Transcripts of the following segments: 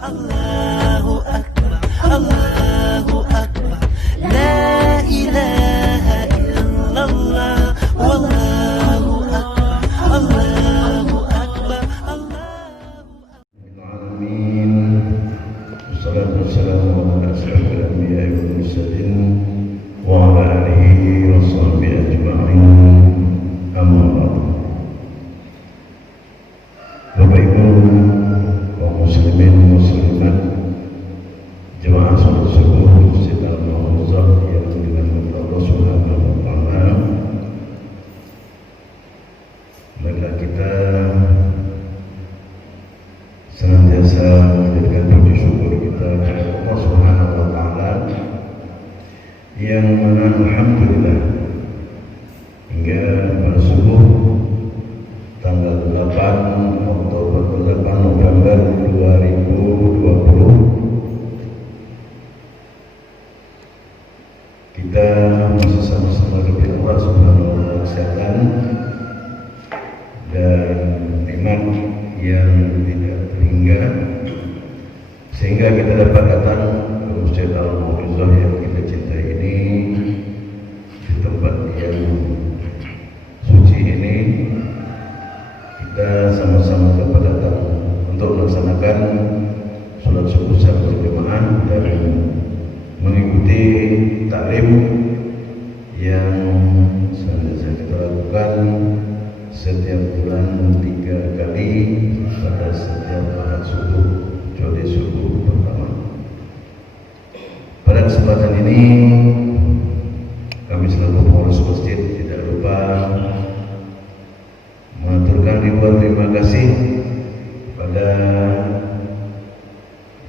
Allahu Akbar, Allahu Akbar, La ilaha illallah, Wallahu Akbar, Allahu Akbar, Allahu Amin. Wassalatu wassalamu ala asyrafil anbiya'i wal mursalin wa ala alihi wa sahbihi ajma'in. Amma ba'd. Bapak Ibu kaum muslimin muslimat jemaah salat subuh Masjid Al-Mu'azzam yang dirahmati Allah Subhanahu wa taala. Marilah kita senantiasa menjadikan puji syukur kita kepada Allah Subhanahu wa taala yang mana alhamdulillah hingga pada subuh tanggal 8 November 2020 kita masih sama-sama diberi Allah Subhanahu wa taala kesehatan dan nikmat yang tidak terhingga sehingga kita dapat datang ke Masjid Al-Mu'azzam yang kita cintai ini, di tempat yang suci ini kita sama-sama dapat datang untuk melaksanakan sholat subuh secara berjamaah dan mengikuti taklim yang senantiasa kita lakukan setiap bulan 3 kali pada setiap ahad subuh, kecuali subuh pertama. Pada kesempatan ini kami selaku pengurus masjid tidak lupa mengaturkan ribuan terima kasih pada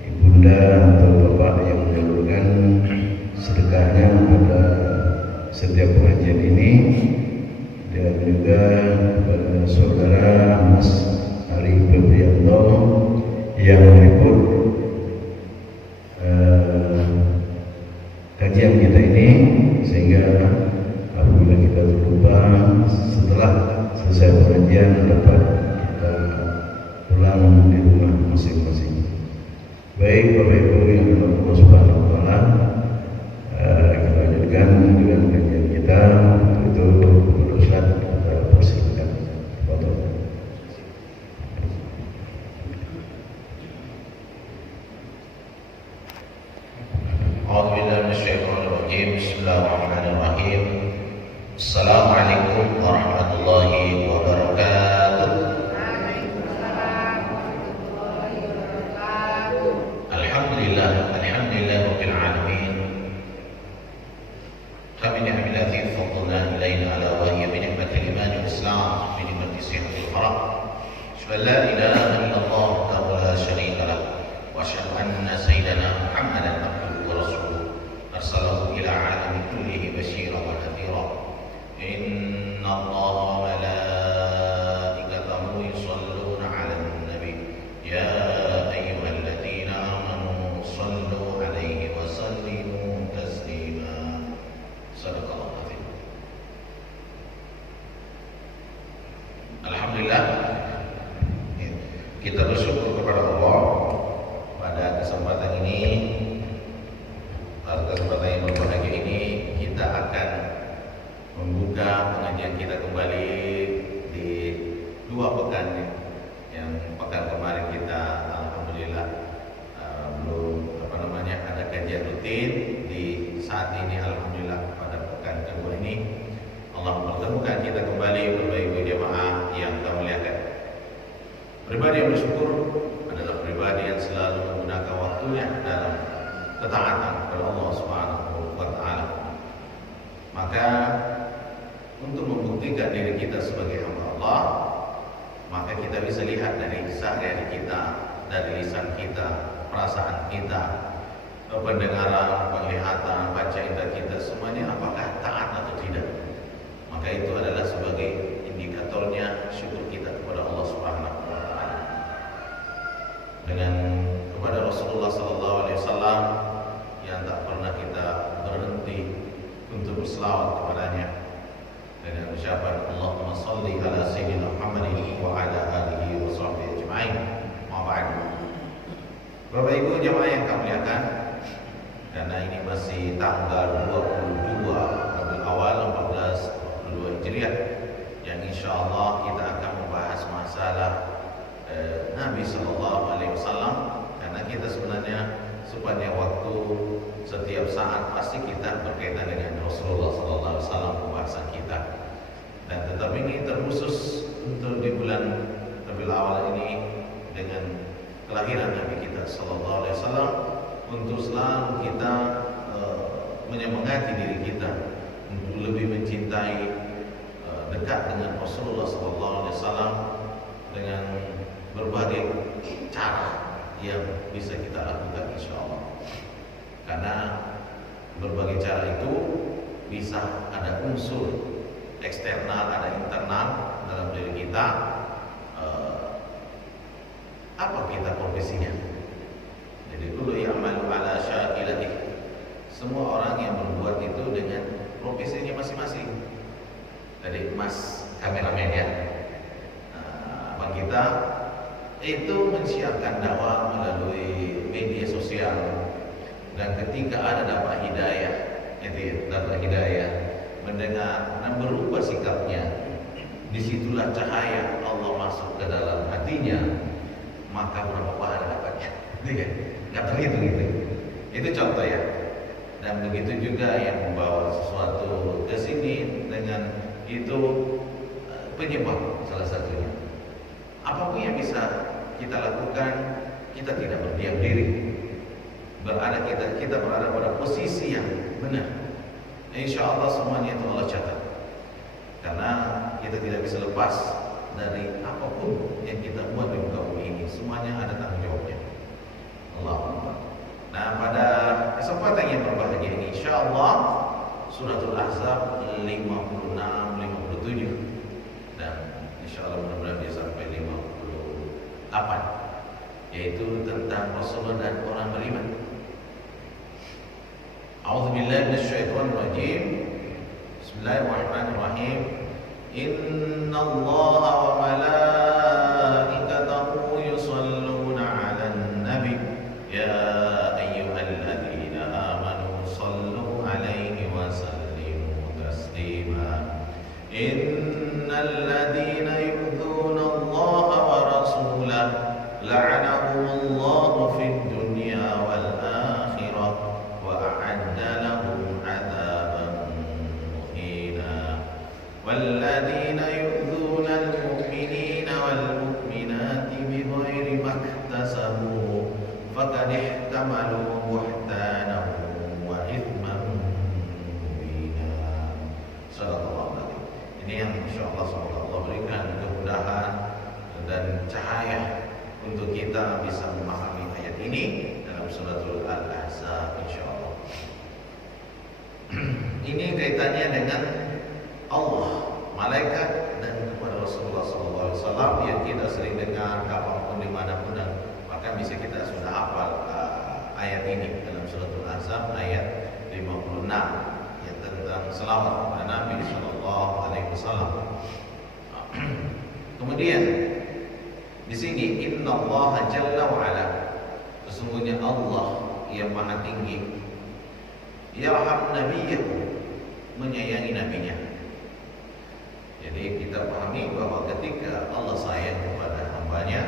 ibunda atau bapak yang menyalurkan sedekahnya pada setiap pengajian ini, dan juga kepada saudara Mas Ari Febrianto yang meliput kajian kita ini, sehingga apabila kita terlupa setelah selesai pengajian dapat kita pulang di rumah masing-masing. Baik Bapak Ibu yang dirahmati Allah Subhanahu wa taala, kita lanjutkan dengan kajian kita. Untuk itu Ustaz kita persilakan. Foto. A'udzubillahi minasyaitonir rajim. Bismillahirrahmanirrahim. Assalamualaikum warahmatullahi wabarakatuh. Alhamdulillah rabbil alamin. Kami ni'matin fadlna ilaina ala wa hiya bi ni'matil iman wal islam bi ni'mati sihhatil farah. Asyhadu an la ilaha illallah wa la syarika lah wa asyhadu anna sayyidana Muhammadan abduhu wa rasuluh arsalahu ila alami kullihi basyiran wa nadhira. Inna Allaha wa malaikatahu yusholluna 'alan nabi ya ayyuhalladzina amanu shallu 'alaihi wa sallimu taslima. Sadaqallahu azim. Alhamdulillah, kita bersyukur kepada Allah pada kesempatan ini, pada kesempatan yang berbahagia ini kita akan membuka pengajian kita kembali di 2 pekan yang pekan kemarin kita alhamdulillah belum ada kajian rutin. Di saat ini alhamdulillah pada pekan kedua ini Allah mempertemukan kita kembali Bapak Ibu jemaah yang kami muliakan. Pribadi yang bersyukur adalah pribadi yang selalu menggunakan waktunya dalam ketaatan kepada Allah Subhanahu wa taala. Maka untuk membuktikan diri kita sebagai hamba Allah, maka kita bisa lihat dari sehari-hari kita, dari lisan kita, perasaan kita, pendengaran, penglihatan, baca indera kita, semuanya apakah taat atau tidak. Maka itu adalah sebagai indikatornya syukur kita kepada Allah Subhanahu wa taala. Dengan kepada Rasulullah sallallahu alaihi wasallam yang tak pernah kita berhenti untuk berselawat kepadanya dengan ucapan Allahumma shalli ala sayyidina Muhammadin wa ala alihi wa sahbihi ajma'in. Ma ba'du. Bapak Ibu jamaah yang kami muliakan, karena ini masih tanggal 22 Rabiul Awal 1442 Hijriah, yang insya Allah kita akan membahas masalah Nabi Sallallahu Alaihi Wasallam. Karena kita sebenarnya sepanjang waktu, setiap saat pasti kita berkaitan dengan Rasulullah Sallallahu Alaihi Wasallam pembahasan kita. Dan tetapi ini terkhusus untuk di bulan Rabiul Awal ini dengan kelahiran Nabi kita Sallallahu Alaihi Wasallam, untuk selalu kita menyemangati diri kita untuk lebih mencintai, dekat dengan Rasulullah Sallallahu Alaihi Wasallam dengan berbagai cara yang bisa kita lakukan insya Allah. Karena berbagai cara itu bisa ada unsur eksternal, ada internal dalam diri kita. Apa kita profesinya? Jadi kullu ya'malu ala syakilatih. Semua orang yang berbuat itu dengan profesinya masing-masing. Jadi Mas kameramen ya, abang kita itu mensiarkan dakwah melalui media sosial, dan ketika ada dapat hidayah, itu dapat hidayah, mendengar dan berubah sikapnya, disitulah cahaya Allah masuk ke dalam hatinya, maka berapa pahala dapatnya. Nggak terhitung itu. Itu contoh ya. Dan begitu juga yang membawa sesuatu ke sini dengan itu penyebab salah satunya. Apapun yang bisa kita lakukan, kita tidak berdiam diri. Kita berada pada posisi yang benar. Insya Allah semuanya itu Allah catat. Karena kita tidak bisa lepas dari apapun yang kita buat di muka bumi ini, semuanya ada tanggung jawabnya. Allah. Nah, pada kesempatan yang berbahagia ini, insya Allah Suratul Ahzab 56, 57, dan insya Allah mudah-mudahan dia sampai 58, yaitu tentang Rasulullah dan orang beriman. A'udzubillahi minasyaitonirrajim. Bismillahirrahmanirrahim. Innallaha wa malaikatahu yusholluna 'alan nabi ya ayyuhalladzina amanu shallu 'alaihi wa sallimu taslima. Innal ladzina yu'dzuna Allaha wa rasulahu la'anahumullahu fid dunya wal akhirah wa a'adda lahum 'adzaban muhina. Walladzina yu'dzuna al-mu'minina wal mu'minati bighairi maktasabu faqad ihtamalu buhtanan wa ithman mubina. Sallallahu alaihi. Ini yang insyaallah semoga Allah berikan kemudahan dan cahaya untuk kita bisa memahami ayat ini dalam suratul Al-Ahzab insyaallah. Ini kaitannya dengan Allah, malaikat, dan kepada Rasulullah SAW yang kita sering dengar kapanpun dimanapun, dan bahkan bisa kita sudah hafal ayat ini dalam suratul Ahzab ayat 56 yang tentang selawat kepada Nabi SAW. Kemudian di sini innallaha jalla wa ala, sesungguhnya Allah yang maha tinggi, yarham nabiyahu, menyayangi nabinya. Jadi kita pahami bahwa ketika Allah sayang kepada hambanya,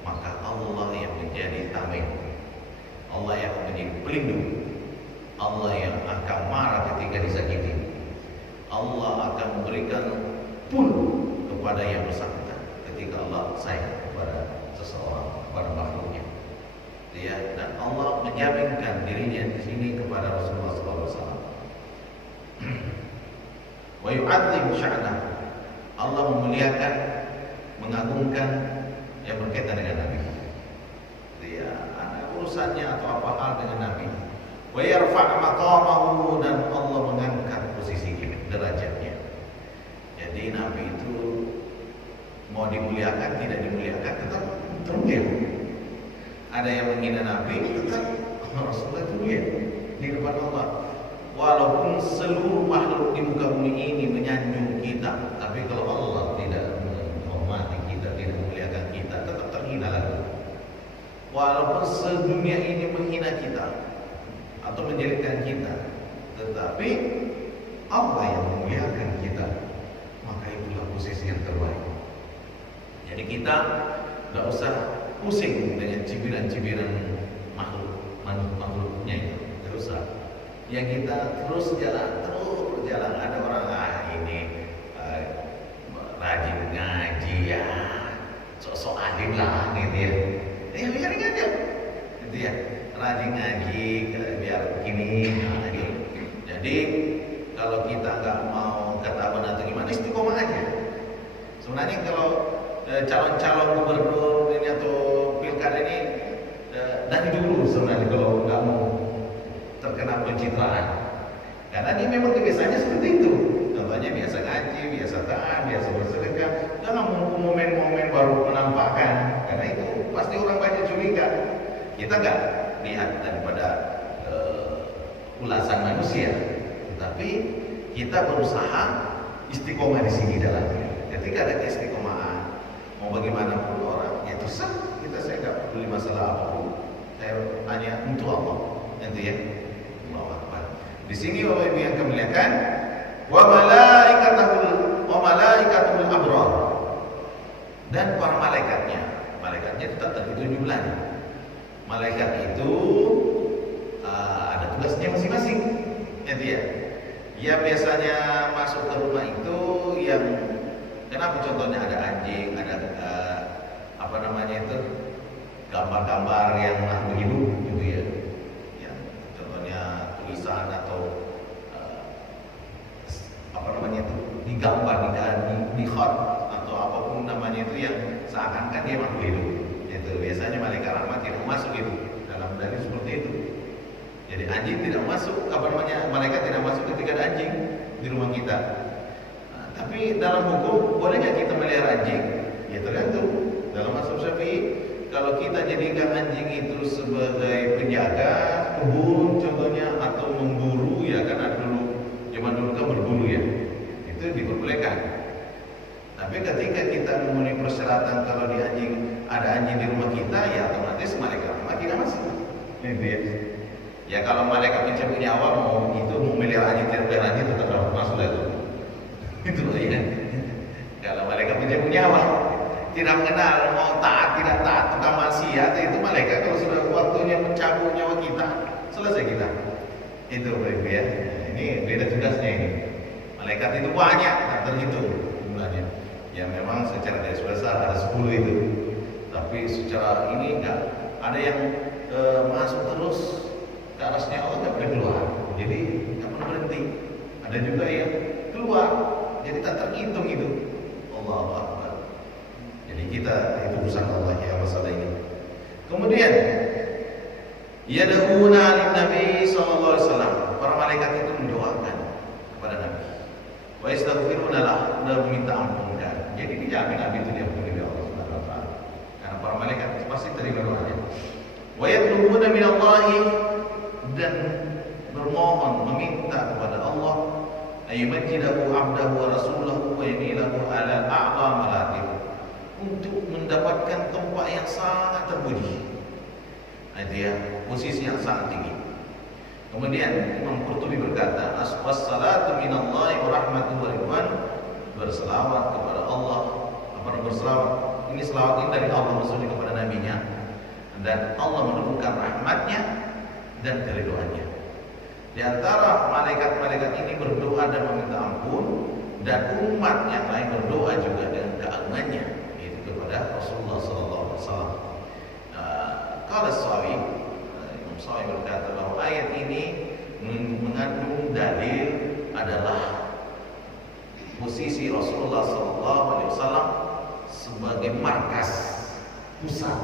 maka Allah yang menjadi tameng, Allah yang menjadi pelindung, Allah yang akan marah ketika disakiti, Allah akan memberikan pun kepada yang bersangkutan ketika Allah sayang kepada seseorang, kepada makhluknya. Ya, dan Allah menjaminkan dirinya di sini kepada Rasulullah SAW. Wa yu'adzim sya'nah, Allah memuliakan, mengagungkan yang berkaitan dengan Nabi. Ya, ada urusannya atau apa hal dengan Nabi. Wa yarfa' maqamahu, dan Allah mengangkat posisi derajatnya. Jadi Nabi itu mau dimuliakan, tidak dimuliakan, tetap termulia. Ada yang menghina Nabi, tetap Rasulullah itu mulia di depan Allah. Walaupun seluruh makhluk di muka bumi ini menyanjung kita, tapi kalau Allah tidak menghormati kita, tidak memuliakan kita, tetap terhina lagi. walaupun sedunia ini menghina kita atau menjelekkan kita, tetapi Allah yang memuliakan kita, maka itulah posisi yang terbaik. Jadi kita nggak usah pusing dengan cibiran-cibiran makhluknya itu, nggak usah. Yang kita terus berjalan. Ada orang ini rajin ngaji ya, sok-sok alim lah gitu ya. Ya biarin aja, gitu ya. Rajin ngaji biar begini. Nah, gitu. Jadi kalau kita nggak mau ketahuan atau gimana, istiqomah aja. Sebenarnya kalau calon-calon gubernur ini atau pilkada ini dari dulu sebenarnya kalau nggak mau terkena pencitraan, karena ini memang kebiasaannya seperti itu. Contohnya biasa ngaji, biasa taat, biasa bersedekah, jangan momen-momen baru menampakkan, karena itu pasti orang banyak curiga. Kita nggak lihat daripada ulasan manusia, tetapi kita berusaha istiqomah di sini dalamnya. Ketika ada keistiqomahan, mau bagaimanapun orang, ya terserah kita, saya nggak peduli masalah apapun. Saya hanya untuk Allah, itu ya. Allahu Akbar. Di sini Bapak Ibu yang kemuliakan, wa malaikatul abrar, dan para malaikatnya. Malaikatnya tetap terhitung jumlahnya. Malaikat itu ada tugasnya masing-masing, itu ya. Ya biasanya masuk ke rumah itu yang kenapa, contohnya ada anjing, ada apa namanya itu, gambar-gambar yang makhluk hidup gitu ya. Ya, contohnya tulisan atau apa namanya itu, digambar, di khot atau apapun namanya itu yang seakan-akan dia makhluk hidup. Itu biasanya malaikat rahmat tidak masuk itu, dalam dalil seperti itu. Jadi anjing tidak masuk, apa namanya, malaikat tidak masuk ketika ada anjing di rumah kita. Nah, tapi dalam hukum boleh nggak kita melihara anjing? Ya tergantung. Dalam mazhab Syafi'i, kalau kita jadikan anjing itu sebagai penjaga kebun contohnya, atau memburu ya, karena zaman dulu kan berburu ya, itu diperbolehkan. Tapi ketika kita memenuhi persyaratan, kalau ada anjing di rumah kita, ya otomatis malaikat rahmat tidak masuk. Itu ya. Ya kalau malaikat pencabut nyawa mau melihara anjing, tidak melihara anjing, tetap masuk itu. Itu ya. Kalau malaikat pencabut nyawa tidak mengenal mau taat tidak taat, tukang maksiat, itu malaikat kalau sudah waktunya mencabut nyawa kita, selesai kita. Itu Ibu ya. Ini beda tugasnya ini. Malaikat itu banyak, tak terhitung jumlahnya. Ya memang secara garis besar ada 10 itu. Tapi secara ini enggak, ada yang masuk terus ke arasnya Allah, nggak boleh keluar. Jadi nggak pernah berhenti. Ada juga yang keluar, jadi tak terhitung itu. Allahu Akbar. Jadi kita itu urusan Allah ya masalah ini. Kemudian yad'una lin-nabi sallallahu alaihi wasallam. Para malaikat itu mendoakan kepada Nabi. Wa yastaghfiruna lahu, dan meminta ampunkan. Jadi dijamin Nabi itu diampuni oleh Allah Subhanahu wa taala. Karena para malaikat pasti terima doanya. Wa yatlubuna minallahi, dan bermohon meminta kepada Allah ayyumajjidahu 'abdahu wa rasulahu wa yamilahu 'ala a'la maratib, untuk mendapatkan tempat yang sangat terpuji. Itu ya, posisi yang sangat tinggi. Kemudian Imam Qurtubi berkata, wassalatu minallahi wa rahmatuhu wa ridwan, berselawat kepada Allah, berselawat ini, selawat ini dari Allah maksudnya kepada nabinya, dan Allah menurunkan rahmatnya dan keriduannya. Di antara malaikat-malaikat ini berdoa dan meminta ampun, dan umat yang lain berdoa juga dengan keagungannya, itu kepada Rasulullah SAW. Kalau Sawi, Imam Sawi berkata bahwa ayat ini mengandung dalil adalah posisi Rasulullah SAW sebagai markas pusat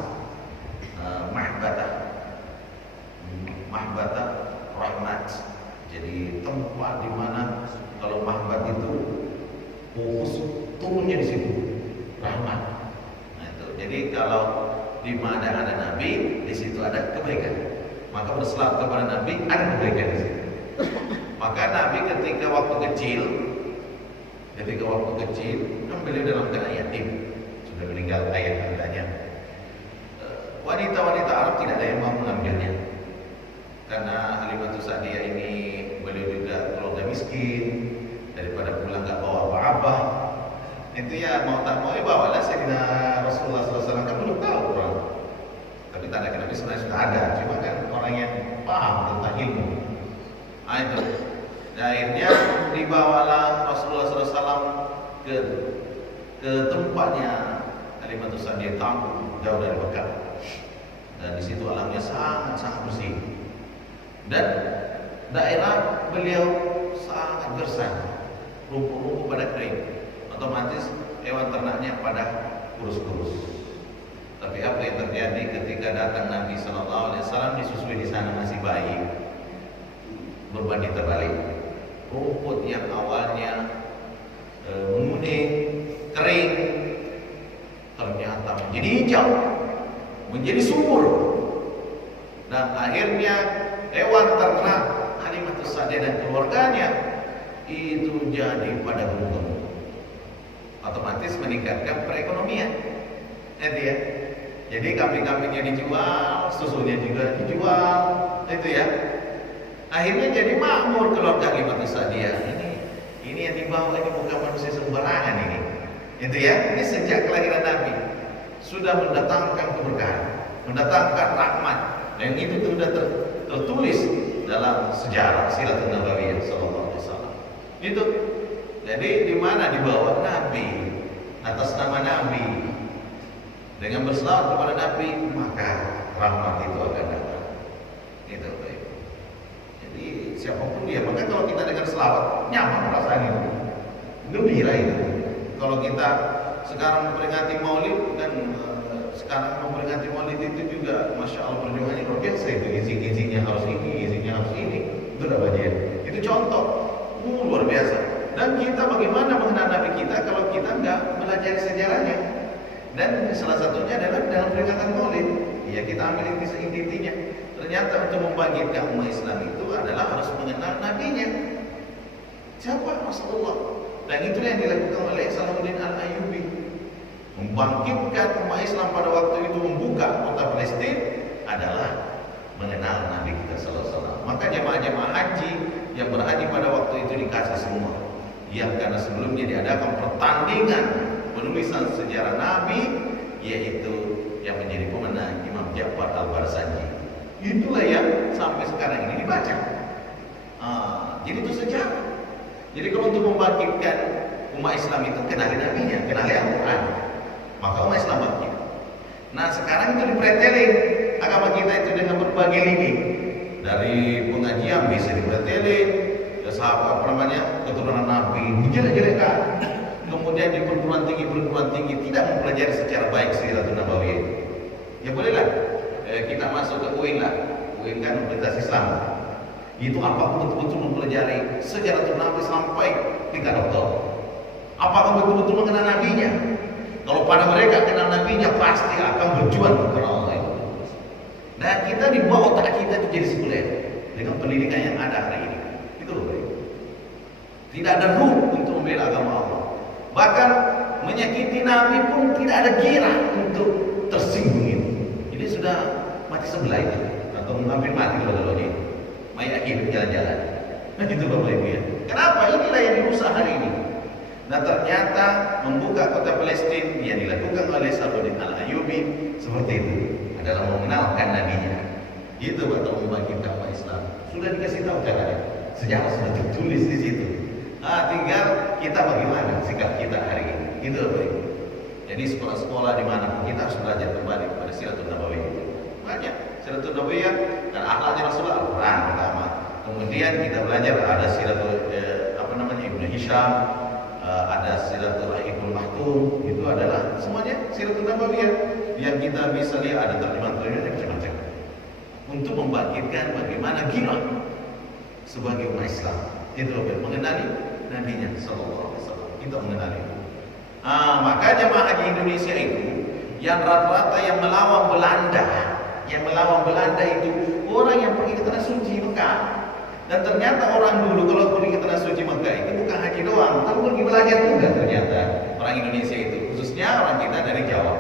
mahbata rahmat. Jadi tempat di mana kalau mahbat itu fokus turunnya di situ rahmat. Nah itu. Jadi kalau di mana ada Nabi, di situ ada kebaikan. Maka berselawat kepada Nabi, ada kebaikan di situ. Maka Nabi ketika waktu kecil, beliau dalam keadaan yatim, sudah meninggal ayah bundanya. wanita-wanita Arab tidak ada yang mau mengambilnya. Karena Halimatus Sa'diyah ini beliau juga keluarga miskin, daripada pulang nggak bawa apa-apa, itu ya mau tak mau ya bawalah Sayyidina Rasulullah SAW. Kan belum tahu orang, tapi tanda Nabi sebenarnya sudah ada, cuma kan orang yang paham tentang ilmu. Nah, itu. Dan akhirnya dibawalah Rasulullah SAW ke tempatnya Halimatus Sa'diyah, kampung jauh dari Mekah. Dan di situ alamnya sangat bersih. Dan daerah beliau sangat gersang, rumput-rumput pada kering, otomatis hewan ternaknya pada kurus-kurus. Tapi apa yang terjadi ketika datang Nabi SAW disusui di sana masih bayi, berbanding terbalik. Rumput yang awalnya menguning, kering, ternyata menjadi hijau, menjadi subur, dan akhirnya hewan ternak Halimatus Sa'diyah dan keluarganya itu jadi pada gemuk, otomatis meningkatkan perekonomian. Itu ya. Jadi kambing-kambingnya dijual, susunya juga dijual, itu ya. Akhirnya jadi makmur keluarga Halimatus Sa'diyah. Ini yang dibawa ini bukan manusia sembarangan ini. Itu ya. Ini sejak kelahiran Nabi sudah mendatangkan keberkahan, mendatangkan rahmat, dan itu sudah tertulis dalam sejarah Siratul Nabawiyah sallallahu alaihi wasallam. Itu. Jadi di mana dibawa Nabi atas nama Nabi, dengan berselawat kepada Nabi, maka rahmat itu akan datang. Itu baik. Jadi siapapun dia, maka kalau kita dengar selawat nyaman perasaan itu, gembira itu. Kalau kita sekarang memperingati Maulid dan sekarang memperingati Maulid itu juga, masya Allah perjuangannya luar biasa itu. Izin-izinnya harus ini, itu udah bagian. Itu contoh, luar biasa. Dan kita bagaimana mengenal Nabi kita kalau kita nggak belajar sejarahnya? Dan salah satunya adalah dalam peringatan Maulid. Ya kita ambil inti-intinya. Ternyata untuk membangkitkan umat Islam itu adalah harus mengenal Nabinya. Siapa? Rasulullah. Dan itulah yang dilakukan oleh Salahuddin Al-Ayyubi. Membangkitkan umat Islam pada waktu itu, membuka kota Palestina adalah mengenal Nabi kita sallallahu alaihi wasallam. Maka jemaah-jemaah haji yang berhaji pada waktu itu dikasih semua. Yang karena sebelumnya diadakan pertandingan penulisan sejarah Nabi, yaitu yang menjadi pemenang Imam Ja'far Al-Barzanji. Itulah yang sampai sekarang ini dibaca. Jadi itu sejarah. Jadi kalau untuk membangkitkan umat Islam itu kenali Nabinya, kenali Al-Quran, maka umat Islam bangkit. Nah sekarang itu dipretelin agama kita itu dengan berbagai lini. Dari pengajian bisa dipretelin, ya sahabat keturunan Nabi dijelek-jelekan. Kemudian di perguruan tinggi tidak mempelajari secara baik Siratul Nabawiyah. Ya bolehlah kita masuk ke UIN lah. UIN kan Universitas Islam. Itu apakah betul-betul mempelajari sejarah Nabi sampai tingkat doktor? Apakah betul-betul mengenal Nabinya? Kalau pada mereka kenal Nabinya pasti akan berjuang karena Allah itu. Nah kita dibawa otak kita itu jadi sekuler dengan pendidikan yang ada hari ini. Itu loh baik. Tidak ada ruh untuk membela agama Allah. Bahkan menyakiti Nabi pun tidak ada gira untuk tersinggung itu. Jadi sudah mati sebelah itu, atau hampir mati kalau itu. Mayat hidup jalan-jalan. Nah gitu Bapak Ibu ya. Kenapa? Inilah yang dirusak hari ini. Nah ternyata membuka kota Palestina yang dilakukan oleh Salahuddin Al-Ayyubi seperti itu adalah mengenalkan Nabinya. Itu atau membangkitkan umat Islam. Sudah dikasih tahu caranya. Sejarah sudah tertulis di situ. Tinggal kita bagaimana sikap kita hari ini. Itu Bapak Ibu. Jadi sekolah-sekolah di mana kita harus belajar kembali pada Siratul Nabawiyah itu. Banyak Siratul Nabawiyah dan akhlaknya Rasulullah Al-Quran pertama. Kemudian kita belajar ada Siratul Ibnu Hisham, ada Siratul Ibnu Maktum. Itu adalah semuanya Siratul Nabawiyah yang kita bisa lihat ada terjemahan-terjemahan macam-macam untuk membangkitkan bagaimana gila sebagai umat Islam. Itu mengenali Nabinya sallallahu alaihi wasallam. Kita mengenali. Maka jemaah haji Indonesia itu yang rata-rata yang melawan Belanda itu orang yang pergi ke tanah suci Mekah. Dan ternyata orang dulu kalau pergi ke tanah suci Mekah itu bukan haji doang, tapi pergi belajar juga ternyata orang Indonesia itu, khususnya orang kita dari Jawa.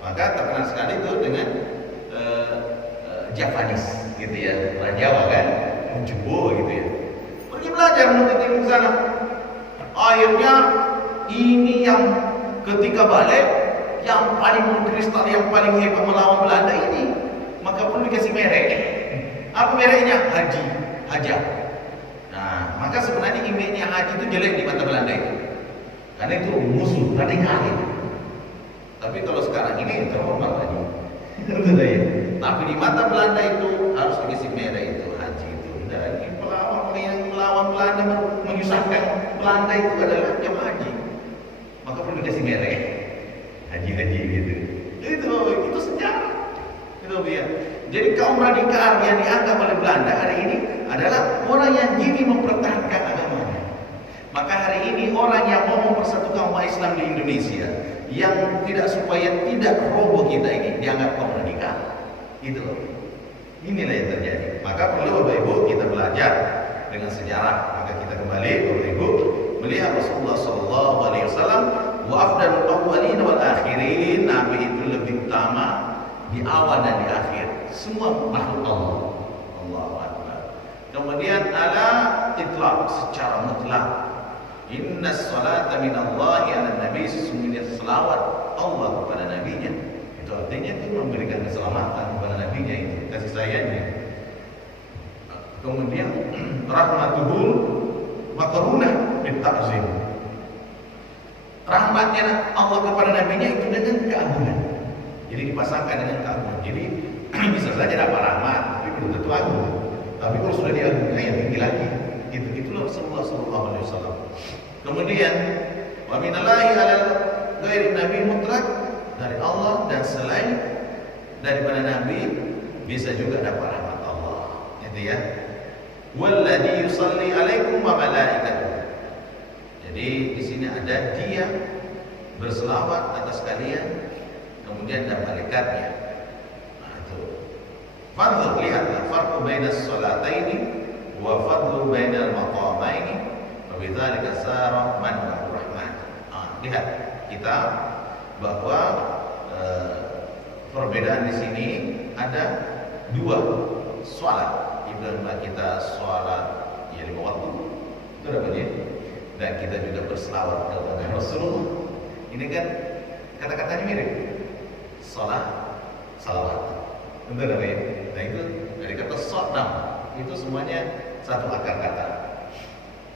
Maka terkenal sekali itu dengan Javanese gitu ya, orang Jawa kan, menjubo gitu ya. Pergi belajar menuntut ilmu ke sana. Akhirnya ini yang ketika balik yang paling mengkristal, yang paling hebat melawan Belanda ini, maka perlu dikasih merek. Apa mereknya? Haji, Haja. Nah, maka sebenarnya image-nya Haji itu jelek di mata Belanda itu, karena itu musuh radikal. Tapi kalau sekarang ini terhormat Haji. Tapi di mata Belanda itu harus dikasih merek itu Haji itu. Dan pelawak yang melawan Belanda, menyusahkan Belanda itu adalah jemaah haji. Maka perlu dikasih merek haji-haji gitu. Itu sejarah. Itu ya. Jadi kaum radikal yang dianggap oleh Belanda hari ini adalah orang yang gigi mempertahankan agamanya. Maka hari ini orang yang mau mempersatukan umat Islam di Indonesia, yang tidak supaya tidak roboh kita ini dianggap kaum radikal. Itu loh. Inilah yang terjadi. Maka perlu Bapak Ibu kita belajar dengan sejarah. Maka kita kembali Bapak Ibu melihat Rasulullah sallallahu alaihi wasallam, wa afdalul awwalin wal akhirin, Nabi itu lebih utama di awal dan di akhir. Semua makhluk Allah. Allahu akbar. Kemudian ala itlaq, secara mutlak. Inna salata minallahi ala nabi, sesungguhnya selawat Allah kepada nabinya. Itu artinya itu memberikan keselamatan kepada nabinya, itu kasih sayangnya. Kemudian rahmatuhu makarunah bitta'zim. Rahmatnya Allah kepada nabinya itu dengan keagungan. Jadi dipasangkan dengan keagungan. Jadi bisa saja dapat rahmat, tapi belum tentu agung. Tapi kalau sudah diagungkan ya tinggi lagi. Itulah Rasulullah sallallahu alaihi wasallam. Kemudian wa minallahi ala ghairi nabi mutlak, dari Allah dan selain daripada nabi bisa juga dapat rahmat Allah. Itu ya. Walladzi yusalli alaikum wa malaikatuh. Jadi di sini ada dia berselawat atas kalian, kemudian ada malaikatnya. Nah itu. Fadl, lihatlah farqu bainas salataini wa fadlu bainal maqamaini. Bidzalika sara man rahman. Lihat kita bahwa perbedaan di sini ada dua salat. Ibadah kita salat ya 5 waktu. Itu namanya. Dan kita juga berselawat kepada Rasulullah. Ini kan kata-katanya mirip. Salat, salawat. Betul namanya. Nah itu dari kata sodam, itu semuanya satu akar kata.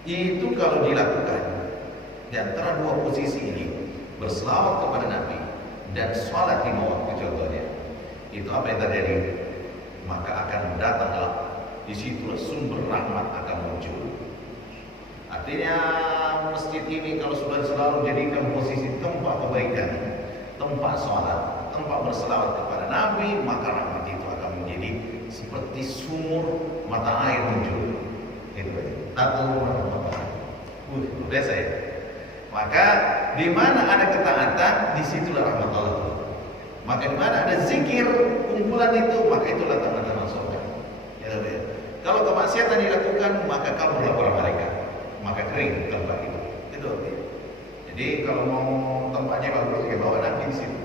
Itu kalau dilakukan di antara dua posisi ini, berselawat kepada Nabi dan sholat 5 waktu contohnya, itu apa yang terjadi? Maka akan datanglah disitulah sumber rahmat akan muncul. Artinya masjid ini kalau sudah selalu jadikan posisi tempat kebaikan, tempat sholat, tempat berselawat kepada Nabi, maka rahmat itu akan menjadi seperti sumur mata air muncul. Itu aja. Luar biasa ya. Maka di mana ada ketaatan, disitulah rahmat Allah. Maka di mana ada zikir, kumpulan itu, maka itulah tanda-tanda surga. Ya, ya. Kalau kemaksiatan dilakukan, maka kaburlah para malaikat, maka kering tempat itu. Itu artinya. Jadi kalau mau tempatnya bagus, ya bawa Nabi di situ.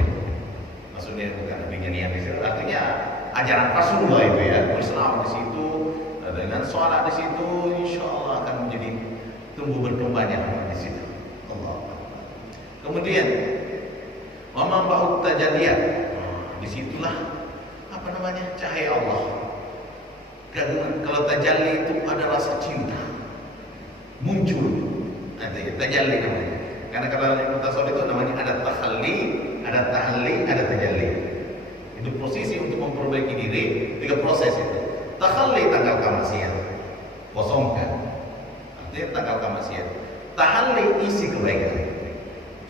Maksudnya bukan nabinya niat di situ. Artinya ajaran Rasulullah itu ya, berselawat di situ, dengan sholat di situ, insya Allah akan menjadi tumbuh berkembangnya di situ. Allah. Kemudian, Mama ba'ut tajalliyat. Disitulah apa namanya, cahaya Allah. Kalau tajalli itu ada rasa cinta muncul. Nanti tajalli namanya. Karena kalau ilmu tasawuf itu namanya ada tahalli, ada tahalli, ada tajalli. Itu posisi untuk memperbaiki diri, 3 proses itu. Tahalli tanggal kemaksiat, kosongkan. Artinya tanggal kemaksiat. Tahalli isi kebaikan.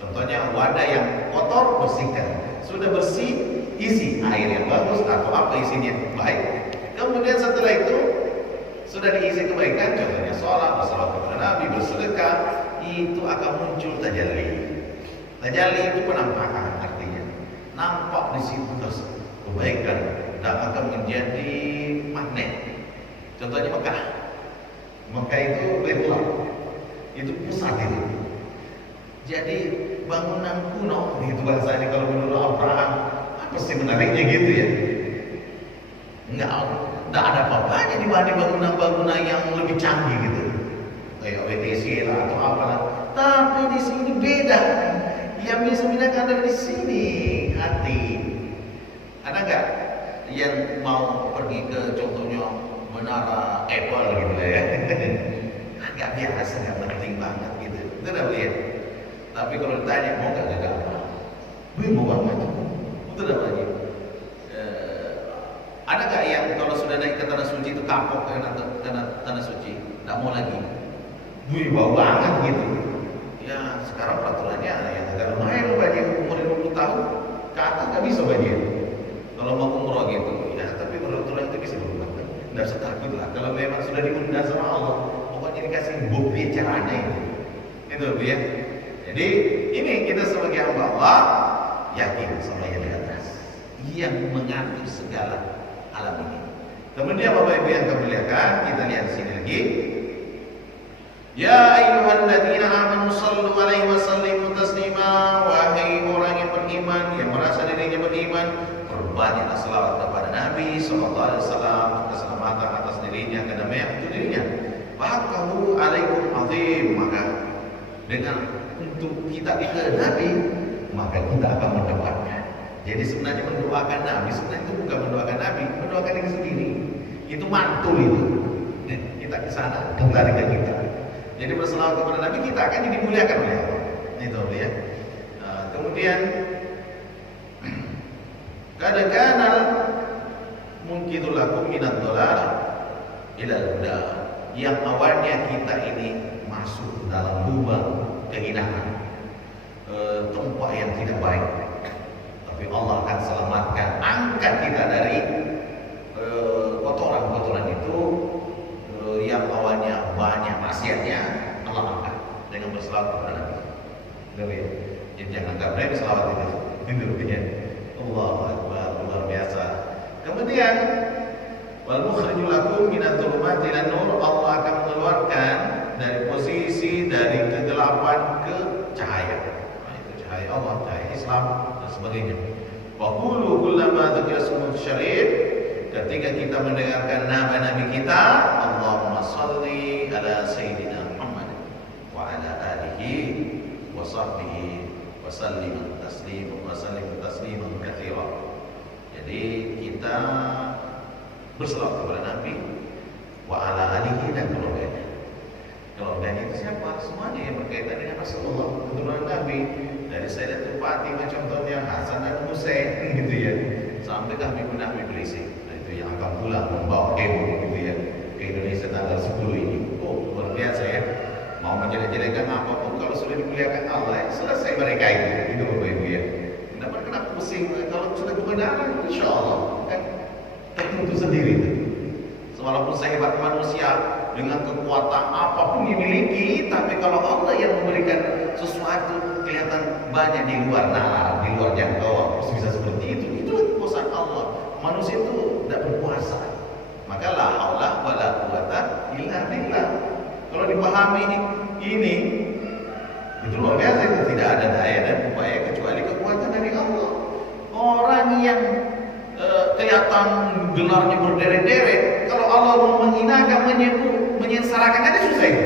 Contohnya wadah yang kotor bersihkan. Sudah bersih, isi air yang bagus atau apa isinya baik. Kemudian setelah itu sudah diisi kebaikan, contohnya sholat, bersalawat kepada Nabi, bersedekah, itu akan muncul tajalli. Tajalli itu penampakan artinya. Nampak di situ kebaikan dan akan menjadi magnet. Contohnya Mekah. Mekah itu Baitullah. Itu pusat itu. Jadi bangunan kuno, itu bahasanya kalau menurut Abraham, apa sih menariknya gitu ya? Enggak ada apa-apanya dibanding bangunan-bangunan yang lebih canggih gitu, kayak WTC lah atau apalah. Tapi di sini beda. Yang bisa bedakan ada di sini hati. Ada nggak yang mau pergi ke contohnya menara Eiffel gitu ya? Nggak biasa, nggak penting banget gitu. Itu udah lihat. Tapi kalau ditanya mau nggak apa? Mau banget. Itu udah lagi. Ada nggak yang kalau sudah naik ke tanah suci itu kapok karena tanah suci, nggak mau lagi? Bau banget gitu. Ya sekarang peraturannya yang agak lumayan banyak, umur 50 tahun ke atas nggak bisa banyak. Kalau mau umroh gitu, ya tapi peraturan itu bisa berubah. Nggak usah takut lah. Kalau memang sudah diundang sama Allah, pokoknya dikasih bukti caranya itu ya. Jadi ini kita sebagai hamba Allah yakin sama yang di atas, yang mengatur segala alam ini. Kemudian Bapak Ibu yang kami muliakan, kita lihat di sini lagi. Ya ayyuhalladzina amanu sallu alaihi wa sallimu taslima. Wahai orang yang beriman, yang merasa dirinya beriman, perbanyaklah selawat kepada Nabi sallallahu alaihi wasallam, keselamatan atas dirinya, kedamaian untuk dirinya. Faqahu alaikum azim. Maka dengan untuk kita ke Nabi, maka kita akan mendapatkan. Jadi sebenarnya mendoakan Nabi sebenarnya itu bukan mendoakan Nabi, mendoakan diri sendiri. Itu mantul itu. Kita ke sana, kembali ke kita. Jadi berselawat kepada Nabi, kita akan dimuliakan oleh Allah. Itu ya. Kemudian kadang-kadang mungkin lakum minad dhalal ila huda. Yang awalnya kita ini masuk dalam lubang kehinaan, tempat yang tidak baik, tapi Allah akan selamatkan, angkat kita dari kotoran-kotoran itu. Yang awalnya banyak maksiatnya, Allah angkat dengan berselawat kepada Nabi. Jadi jangan kabar selawat itu ya. Allahu Akbar, luar biasa. Kemudian wal mukhriju lakum minadh dhulumati ilan nur. Allah akan mengeluarkan dari posisi dari kegelapan ke cahaya. Nah, itu cahaya Allah, cahaya Islam dan sebagainya. Wa qulu kullama dzikra smu syarif. Ketika kita mendengarkan nama Nabi kita, Allahumma salli ala Sayyidina Muhammad wa ala alihi wa sahbihi wa sallim tasliman katsira. Jadi kita berselawat kepada Nabi wa ala alihi dan keluarganya. Keluarganya itu siapa? Semuanya yang berkaitan dengan Rasulullah, keturunan Nabi, dari Sayyidatul Fatimah contohnya, Hasan dan Husain gitu ya, sampai kami pun Nabi berisik. Yang akan pulang membawa heboh gitu ya ke Indonesia tanggal 10 ini. Oh luar biasa ya. Mau menjelek-jelekan apapun, kalau sudah dimuliakan Allah, selesai mereka itu Bapak Ibu ya. Kenapa pusing? Kalau sudah kebenaran, insya Allah kan tertentu sendiri itu. Walaupun sehebat manusia dengan kekuatan apapun dimiliki, tapi kalau Allah yang memberikan sesuatu kelihatan banyak di luar nalar, di luar jangkauan, terus bisa seperti itu kekuasaan Allah. Manusia itu tidak berkuasa. Maka la haula wala quwata illa billah. Kalau dipahami ini itu luar biasa, itu tidak ada daya dan upaya kecuali kekuatan dari Allah. Orang yang kelihatan gelarnya berderet-deret, kalau Allah mau menghinakan, menyengsarakan aja susah itu.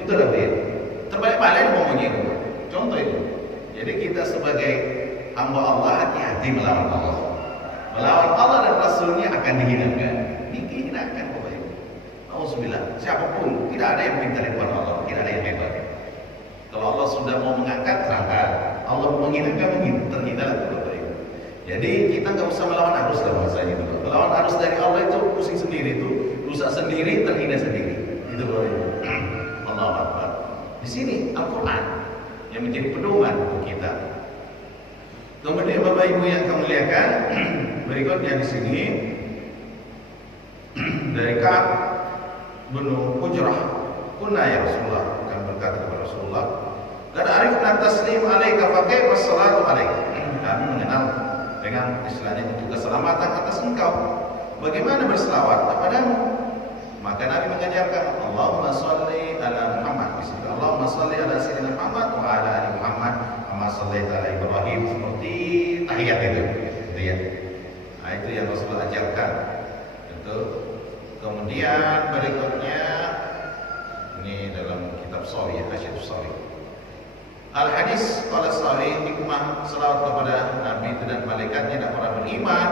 Betul tak ya? Terbalik-balik mau menghina. Contoh itu. Jadi kita sebagai hamba Allah hati-hati melawan Allah. Melawan Allah dan Rasulnya akan dihinakan. Dihinakan Bapak Ibu. Alhamdulillah. Siapapun tidak ada yang pintar di luar Allah, tidak ada yang hebat. Kalau Allah sudah mau mengangkat, terangkat. Allah mau menghinakan, terhinalah Bapak Ibu. Jadi kita nggak usah melawan arus dalam masanya itu. Melawan arus dari Allah itu pusing sendiri, itu rusak sendiri, terhina sendiri. Itu Bapak Ibu. Allahu Akbar. Di sini Al-Quran yang menjadi pedoman untuk kita. Kemudian Bapak Ibu yang kami muliakan, berikutnya di sini dari Ka'ab bin Ujrah, "Kunna ya Rasulullah," kami berkata kepada Rasulullah, "Qad arifna taslim alaika fa kaifa salatu alaika." Kami mengenal dengan istilahnya untuk keselamatan atas engkau. Bagaimana berselawat kepadamu? Maka Nabi mengajarkan, Allahumma sholli ala Muhammad. Bismillah. Allahumma sholli ala Sayyidina Muhammad wa ala ali Muhammad kama shallaita ala Ibrahim, seperti tahiyat itu ya. Nah, itu yang Rasulullah ajarkan. Itu. Kemudian berikutnya ini dalam kitab Shawi, Asyidus Shawi. Al-hadis qala Shawi, hikmah selawat kepada Nabi dan malaikatnya dan orang beriman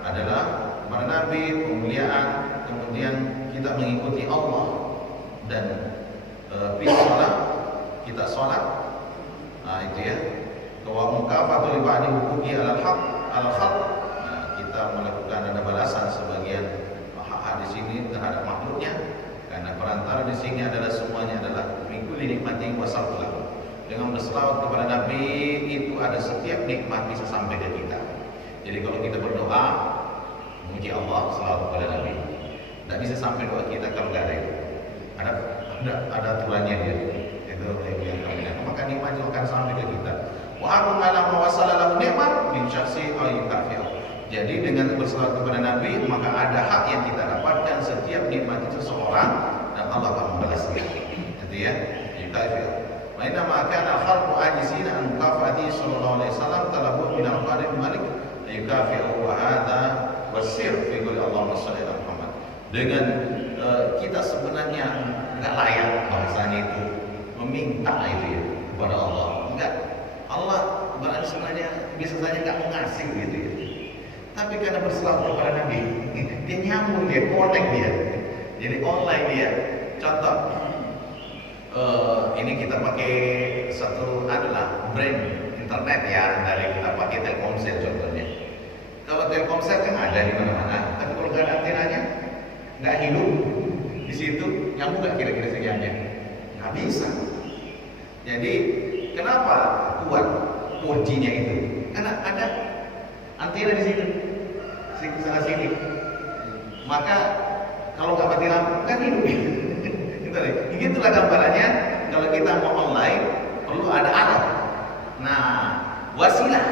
adalah kepada Nabi, pemuliaan, kemudian kita mengikuti Allah dan sholat, kita sholat. Nah itu ya. Wa mukafatul ibadi huquqi alal haq al-khalq. Nah, kita melakukan ada balasan sebagian hak di sini terhadap makhluknya, karena perantara di sini adalah semuanya adalah minggu nikmati wasallam. Dengan berselawat kepada Nabi itu ada setiap nikmat bisa sampai ke kita. Jadi kalau kita berdoa memuji Allah, selawat kepada Nabi, tidak bisa sampai doa kita kalau tidak ada itu. Ada aturannya dia. Itu yang kami lakukan. Maka nikmat itu akan sampai ke kita. Wa aqum ala ma wasalallahu nikmat min syakhsi aw yukafi. Jadi dengan berselawat kepada Nabi maka ada hak yang kita dapatkan setiap nikmat itu seseorang dan Allah akan membalasnya. Itu ya, yukafi. Wa inna ma kana al-khalqu ajizina an mukafati sallallahu alaihi wasallam talabu min al-qadir malik yukafi wa hadha wasir fi qul Allahumma shalli ala Muhammad. Dengan kita sebenarnya enggak layak bahasanya itu meminta itu ya kepada Allah. Enggak. Allah berarti sebenarnya bisa saja enggak mengasih gitu ya. Tapi karena berselawat kepada Nabi, dia nyambung, dia connect dia. Jadi online dia. Contoh, ini kita pakai satu adalah brand internet ya, dari kita pakai Telkomsel contohnya. Kalau Telkomsel kan ada di mana-mana, tapi kalau nggak ada antenanya, nggak hidup di situ, nyambung nggak kira-kira sinyalnya? Nggak bisa. Jadi kenapa kuat 4G-nya itu? Karena ada antena di situ, sana sini. Maka kalau nggak mati lampu kan hidup. Begitulah gambarannya. Kalau kita mau online perlu ada alat. Nah, wasilah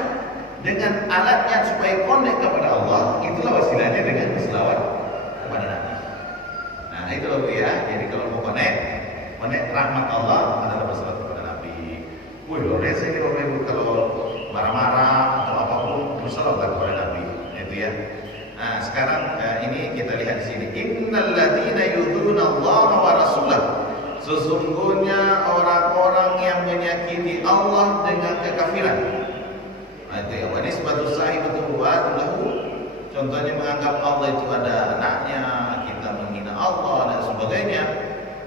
dengan alatnya supaya connect kepada Allah, itulah wasilahnya dengan berselawat kepada Nabi. Nah, itu loh ya. Jadi kalau mau connect rahmat Allah adalah berselawat kepada Nabi. Wih, luar biasa ini Bapak Ibu, kalau marah-marah atau apapun berselawat kepada Nabi. Itu ya. Nah, sekarang ini kita lihat di sini. Innal ladzina yu'dzuna Allah wa rasulahu. Sesungguhnya orang-orang yang menyakiti Allah dengan kekafiran. Nah, itu ya. Wa nisbatu sahibatu wa lahu. Contohnya menganggap Allah itu ada anaknya, kita menghina Allah dan sebagainya.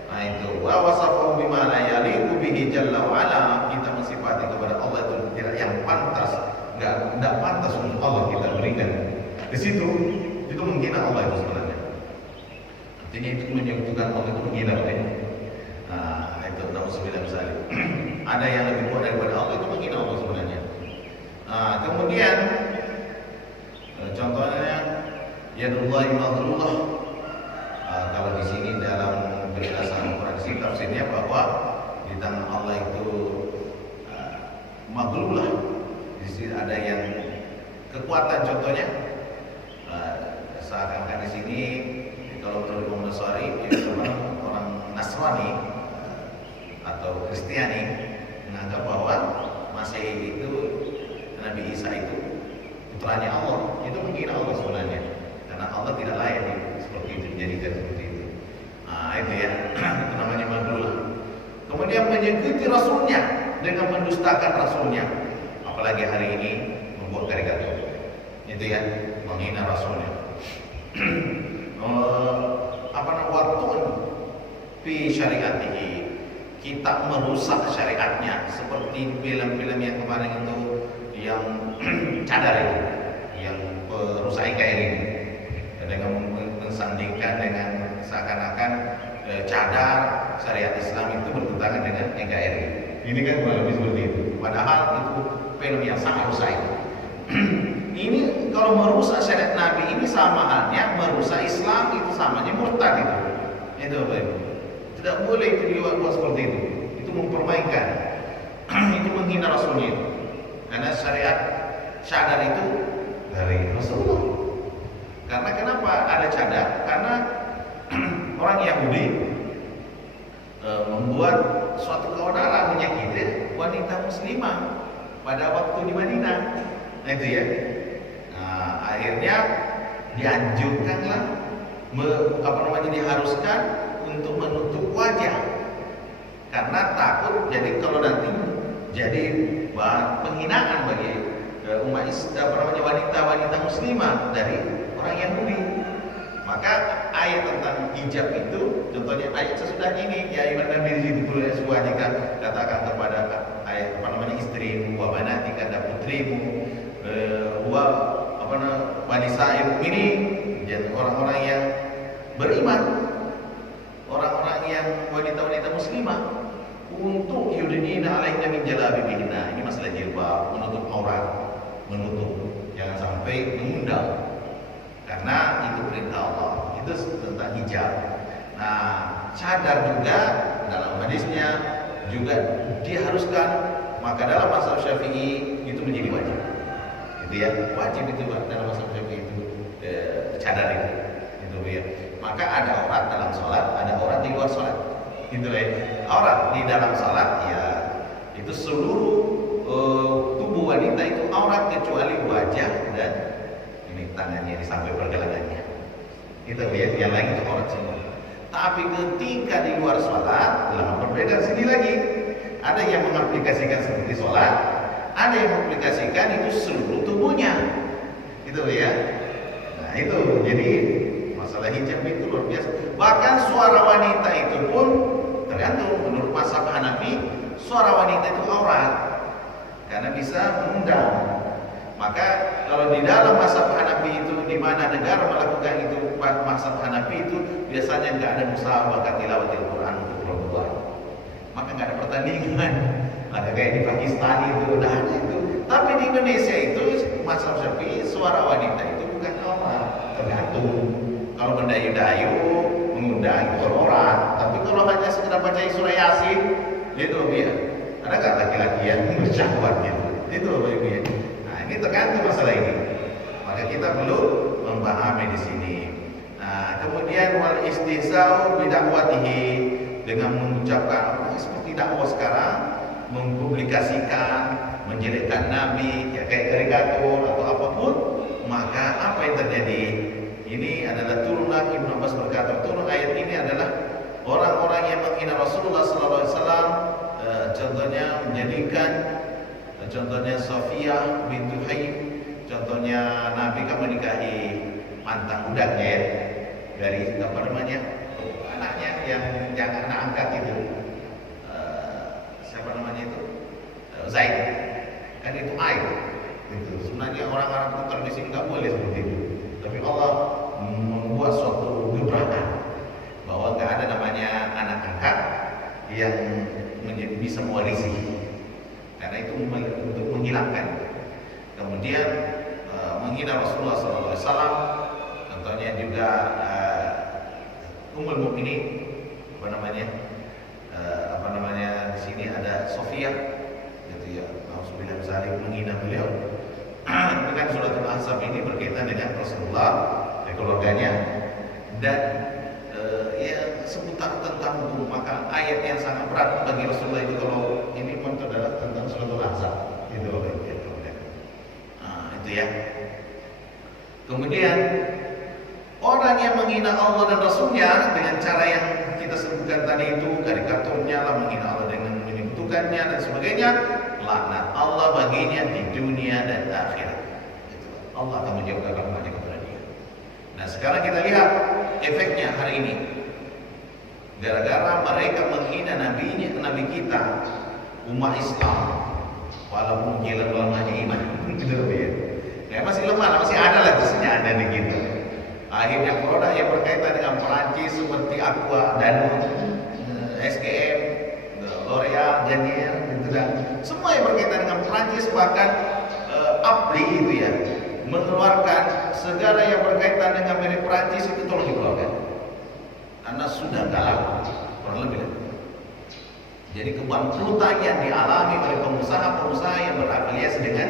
Nah, itu wa wasafahu bima la yaliqu bihi jalla wa ala. Kita mensifati kepada Allah itu tidak yang pantas, enggak pantas untuk Allah kita berikan. Di situ itu menghina Allah itu sebenarnya. Artinya itu menyebutkan Allah itu menghina Allah. Nah, itu nauzubillah misalnya. Ada yang lebih kuat daripada Allah, itu menghina Allah sebenarnya. Nah, kemudian contohnya yadullahi maghlullah. Kalau di sini dalam penjelasan Quran sini tafsirnya bahwa di tangan Allah itu maghlullah. Di sini ada yang kekuatan, contohnya seakan-akan di sini kalau menurut Imam Nasrani orang Nasrani atau Kristiani menganggap bahwa Masehi itu Nabi Isa itu putranya Allah, itu menghina Allah sebenarnya, karena Allah tidak layak seperti itu, dijadikan seperti itu. Nah, itu ya, itu namanya maghlullah. Kemudian menyekuti Rasulnya dengan mendustakan Rasulnya, apalagi hari ini membuat karikatur, itu ya, menghina Rasulnya. Waktu fi syariatihi, kita merusak syariatnya, seperti film-film yang kemarin itu yang cadar itu, yang perusak NKRI dengan mensandingkan dengan seakan-akan cadar syariat Islam itu bertentangan dengan NKRI. Ini kan lebih seperti itu. Padahal itu film yang sangat rusak itu. Ini kalau merusak syariat Nabi ini sama halnya merusak Islam, itu samanya murtad itu. Itu Bapak Ibu. Tidak boleh itu dibuat seperti itu. Itu mempermainkan. Itu menghina Rasulnya. Karena syariat cadar itu dari Rasulullah. Karena kenapa ada cadar? Karena orang Yahudi membuat suatu keonaran menyakiti wanita muslimah pada waktu di Madinah. Nah itu ya. Nah, akhirnya dianjurkanlah diharuskan untuk menutup wajah karena takut jadi kalau nanti jadi bahan penghinaan bagi wanita muslimah dari orang Yahudi. Maka ayat tentang hijab itu, contohnya ayat sesudah ini, ya ayuhan nabi dzikru azwajika, katakan kepada istrimu, wa banatika, dan putrimu, wanisa'il ini, jadi orang-orang yang beriman, orang-orang yang wanita-wanita muslimah, untuk yudnina alaihinna min jalabibihinna. Ini masalah jilbab, menutup aurat, jangan sampai mengundang. Karena itu perintah Allah, itu tentang hijab. Nah, cadar juga dalam hadisnya juga diharuskan, maka dalam mazhab Syafi'i itu menjadi wajib. Gitu ya, wajib itu dalam mazhab Syafi'i itu cadar itu ya. Maka ada aurat dalam sholat, ada aurat di luar sholat. Gitu ya. Aurat di dalam sholat ya itu seluruh tubuh wanita itu aurat kecuali wajah dan tangannya sampai pergelangannya. Itu lihat yang lain itu aurat semua. Tapi ketika di luar sholat, berbeda sini lagi. Ada yang mengaplikasikan seperti sholat, ada yang mengaplikasikan itu seluruh tubuhnya. Itu ya. Nah itu jadi masalah hijab itu luar biasa. Bahkan suara wanita itu pun tergantung menurut mazhab Hanafi, suara wanita itu aurat karena bisa mengundang. Maka kalau di dalam mazhab Hanafi itu, di mana negara melakukan itu, mazhab Hanafi itu biasanya nggak ada musabaqah tilawatil Quran untuk perempuan. Maka nggak ada pertandingan. Ada kayak di Pakistan itu, udah ada itu. Tapi di Indonesia itu mazhab Syafi'i suara wanita itu bukan aurat, tergantung. Kalau mendayu-dayu, mengundang itu aurat. Tapi kalau hanya sekedar baca surah Yasin, itu ya. Ada nggak laki-laki yang bersyahwat gitu? Itu ya. Ini tergantung masalah ini. Maka kita perlu memahami di sini. Nah, kemudian wal istihza'u bi dakwatihi, dengan mengucapkan seperti dakwah sekarang, mempublikasikan, menjelekkan Nabi, ya kayak karikatur atau apapun, maka apa yang terjadi? Ini adalah turunan Ibnu Abbas berkata, turun ayat ini adalah orang-orang yang menghina Rasulullah sallallahu alaihi wasallam, contohnya menjadikan contohnya Sofiyah bintu Hayy, contohnya Nabi kan menikahi mantan budaknya ya, dari anaknya yang anak angkat itu, siapa namanya itu, Zaid, kan itu aib. Itu sebenarnya orang-orang itu tradisi nggak boleh seperti itu, tapi Allah membuat suatu gebrakan bahwa nggak ada namanya anak angkat yang bisa mewarisi. Karena itu untuk menghilangkan. Kemudian menghina Rasulullah SAW, contohnya juga Ummul Mukminin, di sini ada Sofiyah, gitu ya. Alhamdulillah saling menghina beliau. Dengan suratul Ahzab ini berkaitan dengan Rasulullah dan keluarganya dan ya seputar tentang hukum. Maka ayat yang sangat berat bagi Rasulullah itu kalau ini pun adalah tentang suratul Ahzab. Itu itu ya. Kemudian orang yang menghina Allah dan Rasulnya dengan cara yang kita sebutkan tadi itu, karikaturnya lah, menghina Allah dengan menyebutkannya dan sebagainya, laknat Allah baginya di dunia dan akhirat. Allah akan menjauhkan rahmatnya kepada dia. Nah sekarang kita lihat efeknya hari ini. Gara-gara mereka menghina Nabi kita, umat Islam, walaupun gila lemahnya iman, gitu ya. Ya masih lemah, masih ada lah justru ada di kita. Akhirnya produk yang berkaitan dengan Perancis seperti Aqua, Danone, SKM, L'Oreal, Garnier, gitu kan. Semua yang berkaitan dengan Perancis, bahkan Apri itu ya, mengeluarkan segala yang berkaitan dengan merek Perancis itu tolong dikeluarkan. Karena sudah kalah kurang lebih. Jadi kebangkrutan yang dialami oleh pengusaha-pengusaha yang berafiliasi dengan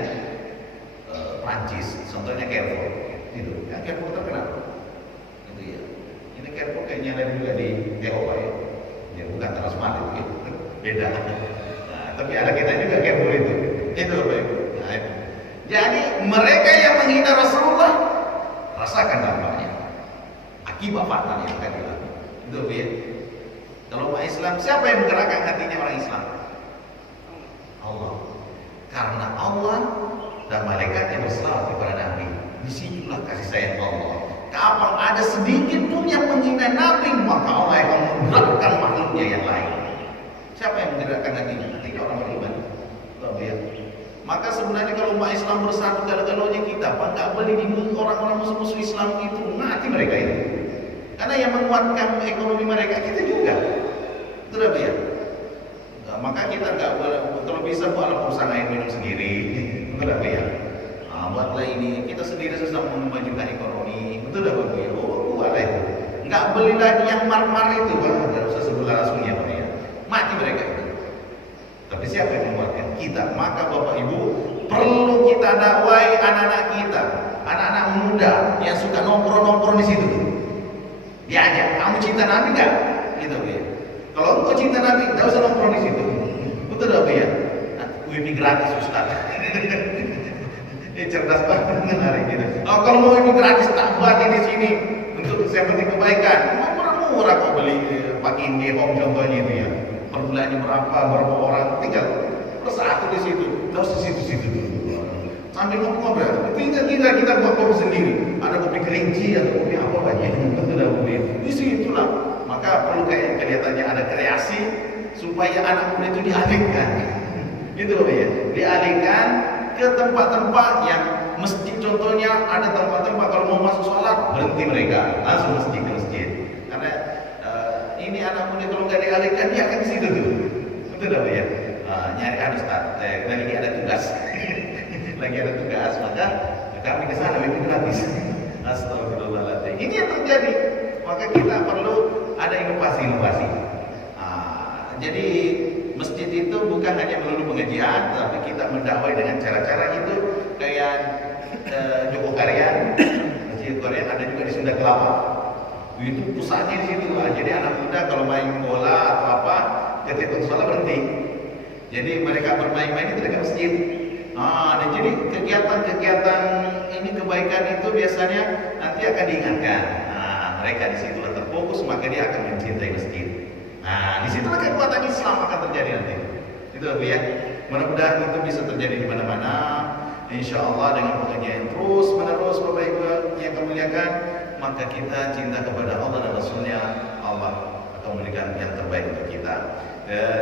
Prancis, contohnya Carrefour, itu, ya Carrefour terkenal, itu ya. Ini Carrefour kayaknya ada juga di Eropa ya, ya bukan Transmart itu, beda. Nah, tapi ada kita juga Carrefour itu baik. Nah, itu. Jadi mereka yang menghina Rasulullah rasakan dampaknya. akibat fatal yang akan dilakukan. Itu ya. Kalau umat Islam, siapa yang menggerakkan hatinya orang Islam? Allah. Karena Allah dan malaikatnya berselawat kepada Nabi. Disinilah kasih sayang Allah. Kapan ada sedikit pun yang menghina Nabi, maka Allah akan menggerakkan makhluknya yang lain. Siapa yang menggerakkan hatinya? Hatinya orang beriman. Tahu ya? Maka sebenarnya kalau umat Islam bersatu kalau-kalaunya kita, apa nggak boleh dibunuh orang-orang musuh-musuh Islam itu, mati mereka itu. Karena yang menguatkan ekonomi mereka kita juga. Itu ya. Nah, maka kita nggak boleh, kalau bisa buatlah perusahaan air minum sendiri. Betul ya. Buatlah ini, kita sendiri susah memajukan ekonomi. Betul tak ya? Buatlah itu. Nggak beli lagi yang mar-mar itu, nggak usah sebelah langsungnya Pak ya. Mati mereka itu. Tapi siapa yang menguatkan? Kita. Maka Bapak Ibu perlu kita dakwai anak-anak kita, anak-anak muda yang suka nongkrong-nongkrong di situ. Diajak, kamu cinta Nabi nggak? Gitu ya. Kalau engkau cinta Nabi, nggak usah nongkrong di situ. Betul tak ya? WiFi gratis Ustaz. Ini cerdas banget menarik gitu. Oh, kalau mau ini gratis tak buat di sini untuk saya penting kebaikan. Murah kok beli pakai Home contohnya itu ya. Per bulannya berapa orang tinggal persatu di situ. Terus di situ dulu. Sambil ngobrol. Tinggal kita buat kopi sendiri. Ada kopi kerinci atau kopi apa lagi. Betul dah kopi. Di situlah. Maka perlu kayak kelihatannya ada kreasi supaya anak muda itu dialihkan. Gitu ya. Dialihkan ke tempat-tempat yang masjid, contohnya ada tempat-tempat kalau mau masuk sholat berhenti mereka langsung masjid ke masjid karena ini anak muda kalau nggak dialihkan dia akan di situ tuh. Betul tak ya? Nyari Ustaz, lagi ada tugas lagi ada tugas, maka kami ke sana itu gratis. Astagfirullahaladzim. Ini yang terjadi, maka kita perlu ada inovasi. Jadi masjid itu bukan hanya melulu pengajian, tapi kita mendakwai dengan cara-cara itu kayak Joko Karyan, masjid Korea ada juga di Sunda Kelapa. Itu pusatnya di situ. Jadi anak muda kalau main bola atau apa, ketika sholat berhenti. Jadi mereka bermain-main itu dekat masjid. Dan jadi kegiatan-kegiatan ini kebaikan itu biasanya nanti akan diingatkan. Mereka di situ terfokus, maka dia akan mencintai masjid. Di situlah kekuatan Islam akan terjadi nanti. Itu ya. Mudah-mudahan itu bisa terjadi di mana-mana. Insya Allah dengan pengajian terus menerus Bapak Ibu yang kami muliakan, maka kita cinta kepada Allah dan Rasulnya, Allah akan memberikan yang terbaik untuk kita.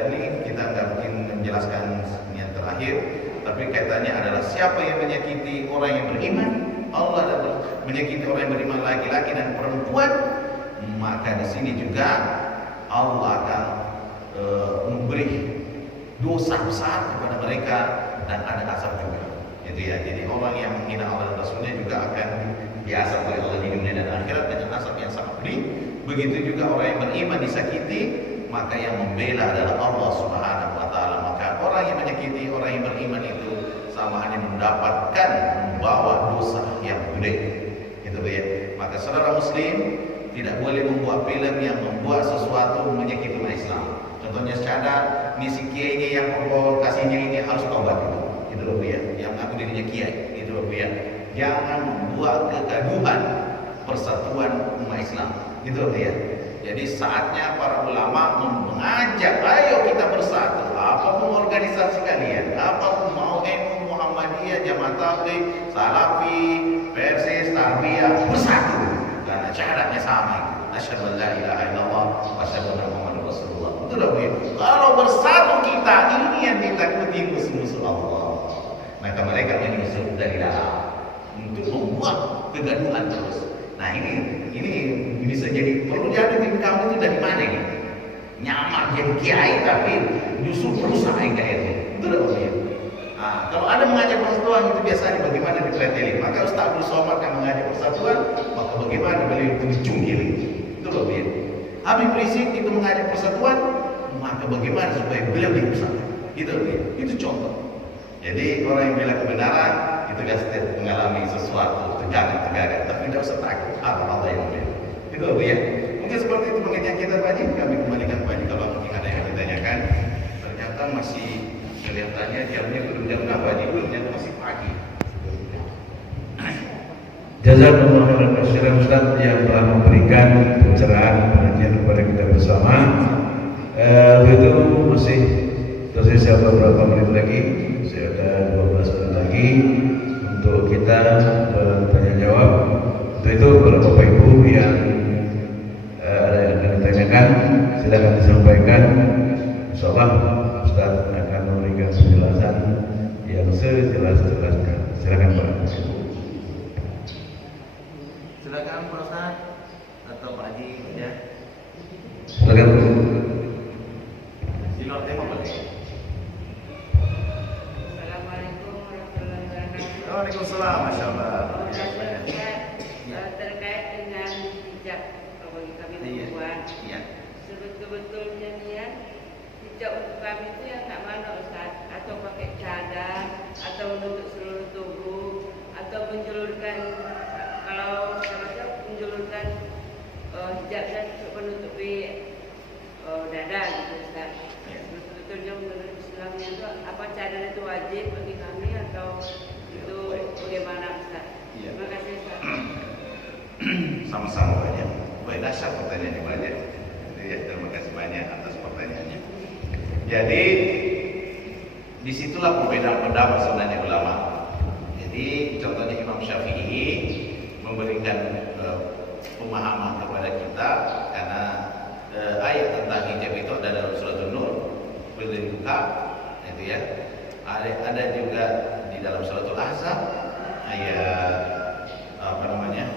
Ini kita nggak mungkin menjelaskan yang terakhir, tapi kaitannya adalah siapa yang menyakiti orang yang beriman, Allah dan menyakiti orang yang beriman laki-laki dan perempuan, maka di sini juga Allah akan memberi dosa besar kepada mereka dan ada azab juga. Itu ya. Jadi orang yang menghina Allah dan Rasulnya juga akan diazab oleh Allah di dunia dan akhirat dengan azab yang sangat pedih. Begitu juga orang yang beriman disakiti, maka yang membela adalah Allah Subhanahu wa taala. Maka orang yang menyakiti orang yang beriman itu sama hanya mendapatkan membawa dosa yang gede. Itu ya. Maka saudara muslim tidak boleh membuat film yang membuat sesuatu menyakiti umat Islam. Contohnya cadar, misi kiainya yang provokasinya ini harus tobat. Itu loh ya, yang aku dirinya kiai. Itu loh ya. Jangan membuat kegaduhan persatuan umat Islam. Itu loh ya. Jadi saatnya para ulama mengajak, ayo kita bersatu. Apapun organisasi kalian, apapun mau NU, Muhammadiyah, Jamaah Tabligh, Salafi, Persis, Tarbiyah, bersatu. Karena syahadatnya sama itu. Asyhadu an la ilaha illallah wa asyhadu anna Muhammadar Rasulullah. Itu dah begitu. Kalau bersatu kita, ini yang ditakuti musuh-musuh Allah. Maka mereka menyusup dari dalam untuk membuat kegaduhan terus. Nah ini bisa jadi perlu jadi tim kamu itu dari mana ini? Nyamar jadi kiai tapi justru berusaha kayak itu. Itu dah begitu. Kalau ada mengajak persatuan itu biasanya bagaimana dipreteli. Maka Ustaz Abdul Somad yang mengajak persatuan, maka bagaimana beliau itu dicungkili. Itu loh dia. Habib Rizik itu mengajak persatuan, maka bagaimana supaya beliau diusah. Itu loh dia. Itu contoh. Jadi orang yang bela kebenaran itu dia setiap mengalami sesuatu tegangan, tapi tidak usah takut. Allah yang membela. Itu loh dia. Mungkin seperti itu pengajian kita Pak Haji. Kami kembalikan Pak Haji kalau mungkin ada yang ditanyakan. Ternyata masih kelihatannya jamnya belum jam 6 Pak Haji, belum, masih pagi. Jazakallahu khairan Ustaz yang telah memberikan pencerahan pengajian kepada kita bersama. Itu masih tersisa beberapa menit lagi, masih ada 12 menit lagi untuk kita bertanya jawab. Untuk itu para Bapak Ibu yang ada yang akan ditanyakan, silakan disampaikan. Insyaallah Ustaz akan memberikan penjelasan yang sejelas-jelasnya. Silakan Pak. Silakan Pak Ustaz atau Pak Haji ya. Silakan. Di luar tema boleh. Assalamualaikum warahmatullahi wabarakatuh. Waalaikumsalam, masya Allah. Terkait dengan hijab bagi kami perempuan, Iya. sebetulnya ya hijab untuk kami itu yang tak mana Ustaz, atau pakai cadar, atau menutup seluruh tubuh, atau menjulurkan kalau saya menjulurkan hijabnya untuk menutupi dada gitu Ustaz. Sebetulnya menurut Islamnya itu apa cadar itu wajib bagi kami atau itu bagaimana Ustaz? Iya. Terima kasih Ustaz. Sama-sama banyak. Baik, dasar pertanyaannya banyak. Ya, terima kasih banyak atas pertanyaannya. Jadi disitulah perbedaan pendapat sebenarnya ulama. Jadi contohnya Imam Syafi'i memberikan pemahaman kepada kita karena ayat tentang hijab itu ada dalam surat An-Nur, berdiri buka, itu ya. Ada juga di dalam surat Al-Ahzab ayat apa namanya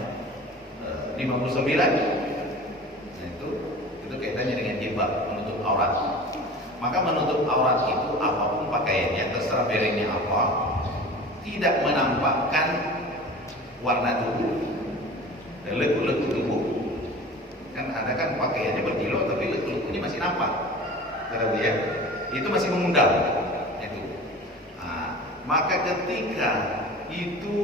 59. Nah, itu kaitannya dengan jilbab, menutup aurat. Maka menutup aurat itu apapun pakaiannya, terserah berennya apa, tidak menampakkan warna tubuh dan lekuk-lekuk tubuh. Kan ada kan pakaiannya berkilau tapi lekuk-lekuknya masih nampak. Terus ya, itu masih mengundang itu. Nah, maka ketika itu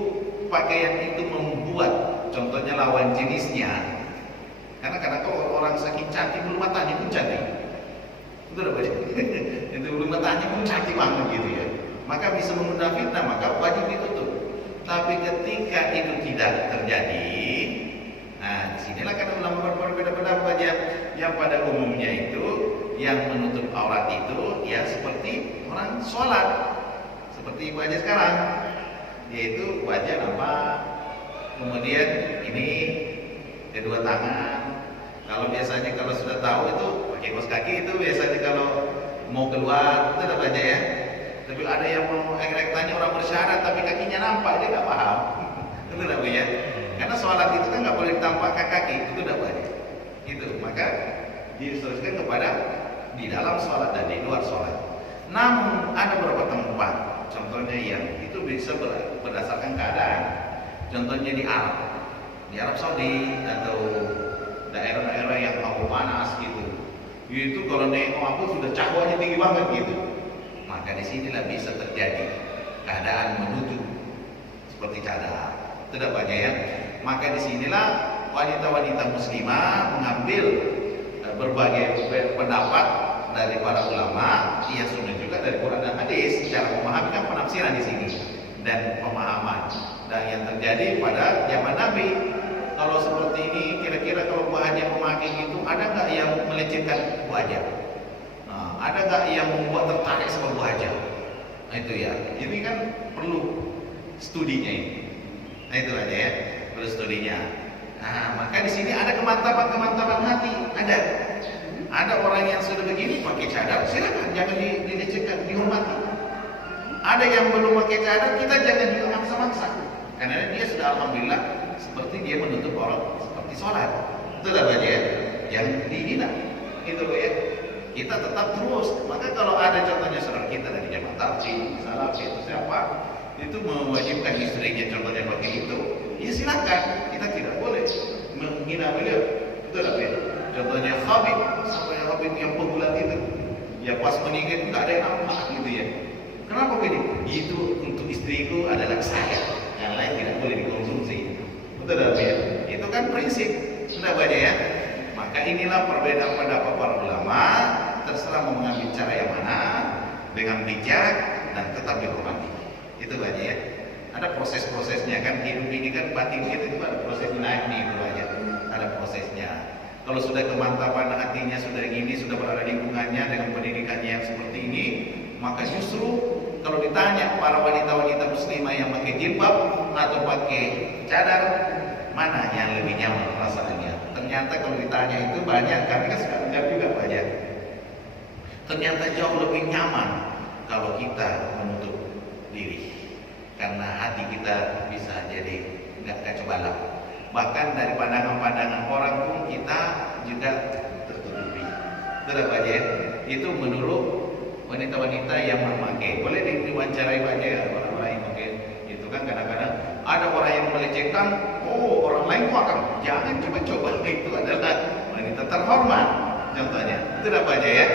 pakaian itu membuat contohnya lawan jenisnya, karena kadang kalau orang saking cantik bulu matanya pun cantik, itu udah banyak. Itu bulu matanya pun cantik banget gitu ya. Maka bisa mengundang fitnah, maka wajib ditutup. Tapi ketika itu tidak terjadi, nah disinilah karena ulama berbeda pendapat yang pada umumnya itu yang menutup aurat itu ya seperti orang sholat, seperti ibu aja sekarang, yaitu wajah nampak, kemudian ini kedua tangan. Kalau biasanya kalau sudah tahu itu pakai kaos kaki itu biasanya kalau mau keluar itu udah baca ya. Tapi ada yang mau tanya orang bersyarat tapi kakinya nampak, dia nggak paham. Itu udah ya. Karena sholat itu kan nggak boleh ditampakkan kaki, itu udah banyak. Itu maka diinstruksikan kepada di dalam sholat dan di luar sholat. Namun ada beberapa tempat, contohnya yang itu bisa berdasarkan keadaan. Contohnya di Arab Saudi atau daerah-daerah yang hawa panas gitu. Itu kalau nengok aku sudah cahwanya tinggi banget gitu. Maka disinilah bisa terjadi keadaan menutup seperti cadar. Itu dah banyak ya. Maka disinilah wanita-wanita muslimah mengambil berbagai pendapat dari para ulama, ia sunnah juga dari Quran dan hadis, cara memahami kan penafsiran di sini dan pemahaman. Dan yang terjadi pada zaman Nabi, kalau seperti ini, kira-kira kalau Bu Haja memakai itu, ada nggak yang melecehkan Bu Haja? Nah, ada nggak yang membuat tertarik sama Bu Haja? Nah itu ya, ini kan perlu studinya ini. Nah itu aja ya, perlu studinya. Nah maka di sini ada kemantapan hati, ada orang yang sudah begini pakai cadar, silakan jangan dilecehkan, dihormati. Ada yang belum pakai cadar, kita jangan juga maksa-maksa, karena dia sudah alhamdulillah seperti dia menutup orang seperti sholat. Itu dah baca ya, yang dihina itu ya. Kita tetap terus. Maka kalau ada contohnya saudara kita dari jamaah tabligh, salafi atau siapa, itu mewajibkan istrinya contohnya pakai itu, ya silakan. Kita tidak boleh menghina beliau. Itu dah ya. Contohnya Khabib, sampai Khabib yang pegulat itu, ya pas meninggal itu nggak ada yang nampak gitu ya. Kenapa begini? Itu untuk istriku adalah saya, yang lain tidak boleh dikonsumsi. Betul tak ya? Itu kan prinsip, sudah baca ya. Maka inilah perbedaan pendapat para ulama. Terserah mau mengambil cara yang mana, dengan bijak dan tetap dihormati. Itu baca ya. Ada proses-prosesnya kan, hidup ini kan batin kita itu ada proses naik nih dulu aja, ada prosesnya. Kalau sudah kemantapan hatinya sudah gini, sudah berada di lingkungannya dengan pendidikannya yang seperti ini, maka justru kalau ditanya para wanita-wanita muslimah yang pakai jilbab atau pakai cadar, mana yang lebih nyaman rasanya? Ternyata kalau ditanya itu banyak, kami kan suka dengar juga banyak. Ternyata jauh lebih nyaman kalau kita menutup diri. Karena hati kita bisa jadi nggak kacau balau. Bahkan dari pandangan-pandangan orang pun kita juga tertutupi. Terus Pak Jen, itu menurut wanita-wanita yang memakai. Boleh diwawancarai Pak Jen, orang-orang yang memakai. Itu kan kadang-kadang ada orang yang melecehkan, oh orang lain kok akan jangan coba-coba. Itu adalah wanita terhormat. Contohnya, itu Pak Jen ya.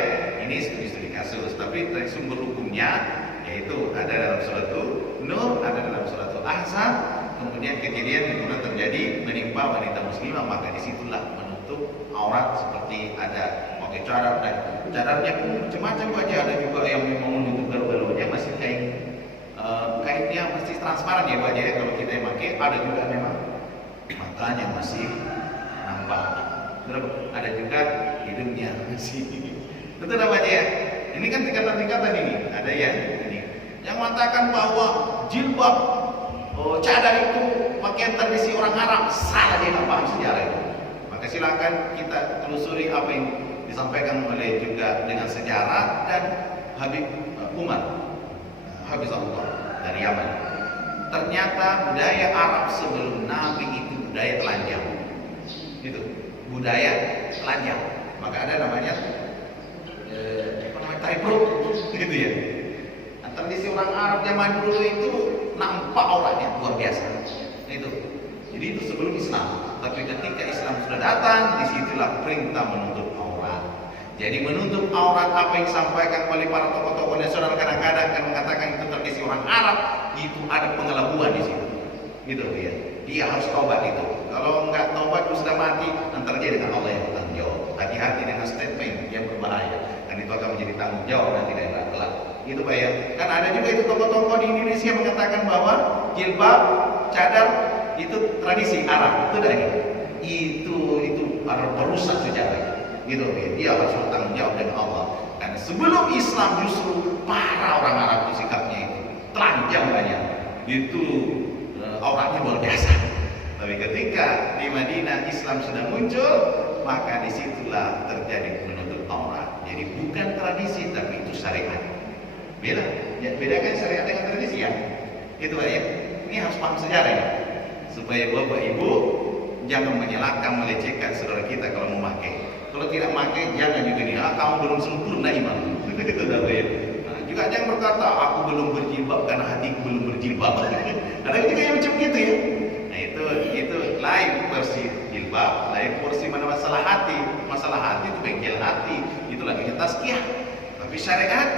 Ini studi-studi kasus, tapi dari sumber hukumnya yaitu ada dalam surat Nur, ada dalam surat Ahzab. Kemudian kejadian yang pernah terjadi menimpa wanita muslimah, maka disitulah menutup aurat seperti ada pakai cadar, dan cadarnya pun macam-macam aja. Ada juga yang memang menutup galau-galaunya masih kainnya masih transparan ya Pak ya, kalau kita yang pakai. Ada juga memang matanya masih nampak, ada juga hidungnya masih. Betul Pak ya? Ini kan tingkatan-tingkatan ini. Ada ya ini yang mengatakan bahwa jilbab cadar itu pakaian tradisi orang Arab. Salah, dia nggak paham sejarah itu. Maka silakan kita telusuri apa yang disampaikan oleh juga dengan sejarah dan Habib Umar Habibullah dari Yaman. Ternyata budaya Arab sebelum Nabi itu budaya telanjang. Itu budaya telanjang. Maka ada namanya tarik perut, gitu ya. Nah, tradisi orang Arab zaman dulu itu nampak auratnya luar biasa. Itu. Jadi itu sebelum Islam. Tapi ketika Islam sudah datang, disitulah perintah menutup aurat. Jadi menutup aurat apa yang disampaikan oleh para tokoh-tokoh nasional kadang-kadang kan mengatakan itu tradisi orang Arab, itu ada pengelabuan di situ. Gitu ya. Dia harus taubat itu. Kalau enggak taubat sudah mati, nanti terjadi dengan Allah yang bertanggung jawab. Hati-hati dengan statement yang berbahaya. Itu akan menjadi tanggung jawab nanti dari kelak. Itu Pak ya. Kan ada juga itu tokoh-tokoh di Indonesia mengatakan bahwa jilbab, cadar itu tradisi Arab. Itu dari itu perusak sejarah. Gitu ya. Dia harus bertanggung jawab dengan Allah. Karena sebelum Islam justru para orang Arab itu sikapnya itu telanjang banyak. Itu auratnya luar biasa. Tapi ketika di Madinah Islam sudah muncul, maka disitulah terjadi menutup aurat. Jadi bukan tradisi, tapi itu syariat. Beda, ya, bedakan syariat dengan tradisi ya. Itu ya. Ini harus paham sejarah ya. Supaya Bapak Ibu jangan menyalahkan, melecehkan saudara kita kalau mau pakai. Kalau tidak pakai, jangan juga nih, kamu belum sempurna iman. Itu dah ya. Nah, juga jangan berkata, aku belum berjilbab karena hatiku belum berjilbab. Ada juga yang macam gitu ya. Nah itu lain versi jilbab, lain versi mana masalah hati. Masalah hati itu bengkel hati. Itu lagi tazkiyah. Tapi syariat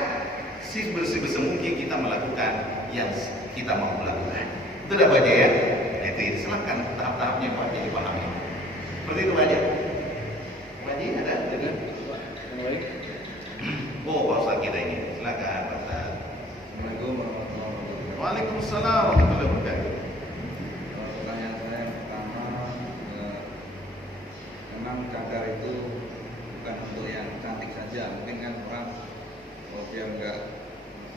sebisa mungkin kita melakukan yang kita mau melakukan. Itu dah baca ya. Itu silakan tahap-tahapnya Pak jadi pahami. Seperti itu aja. Pak Haji ada juga. Oh, Pak Ustaz kita ini. Silakan Pak Ustaz. Assalamualaikum warahmatullahi wabarakatuh. Waalaikumsalam warahmatullahi wabarakatuh. Pertanyaan saya yang pertama, memang cadar itu bukan untuk yang cantik saja. Mungkin kan orang kalau dia enggak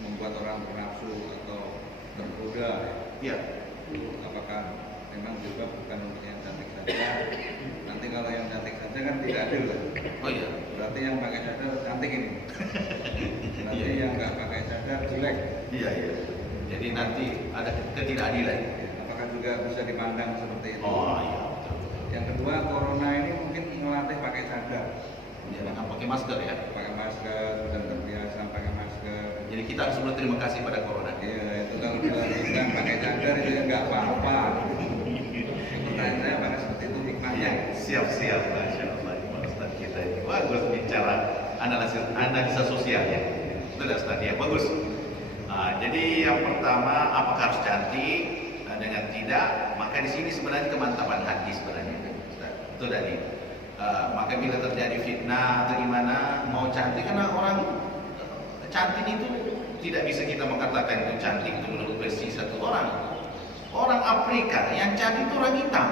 membuat orang bernafsu atau tergoda, Iya. apakah memang juga bukan untuk yang cantik saja? Nanti kalau yang cantik saja kan tidak adil. Oh iya. Berarti yang pakai cadar cantik ini. Berarti yang enggak pakai cadar jelek. Iya. Jadi nanti ada ketidakadilan. Apakah juga bisa dipandang seperti itu? Oh iya. Yang kedua, corona ini mungkin melatih pakai cadar. Jangan pakai masker ya. Pakai masker, sudah terbiasa pakai masker. Jadi kita harus berterima kasih pada corona. Iya, itu kalau dilakukan pakai cadar itu ya nggak apa-apa. Pertanyaan saya apakah seperti itu hikmahnya? Siap, Masya Allah. Pak Ustaz kita ini bagus bicara analisa sosial ya. Itu dah Ustaz ya, bagus. Jadi yang pertama, apakah harus cantik? Dengan tidak, maka di sini sebenarnya kemantapan hati sebenarnya. Ustaz. Itu tadi. Maka bila terjadi fitnah atau gimana, mau cantik karena orang cantik itu tidak bisa kita mengatakan itu cantik itu menurut versi satu orang. Orang Afrika yang cantik itu orang hitam.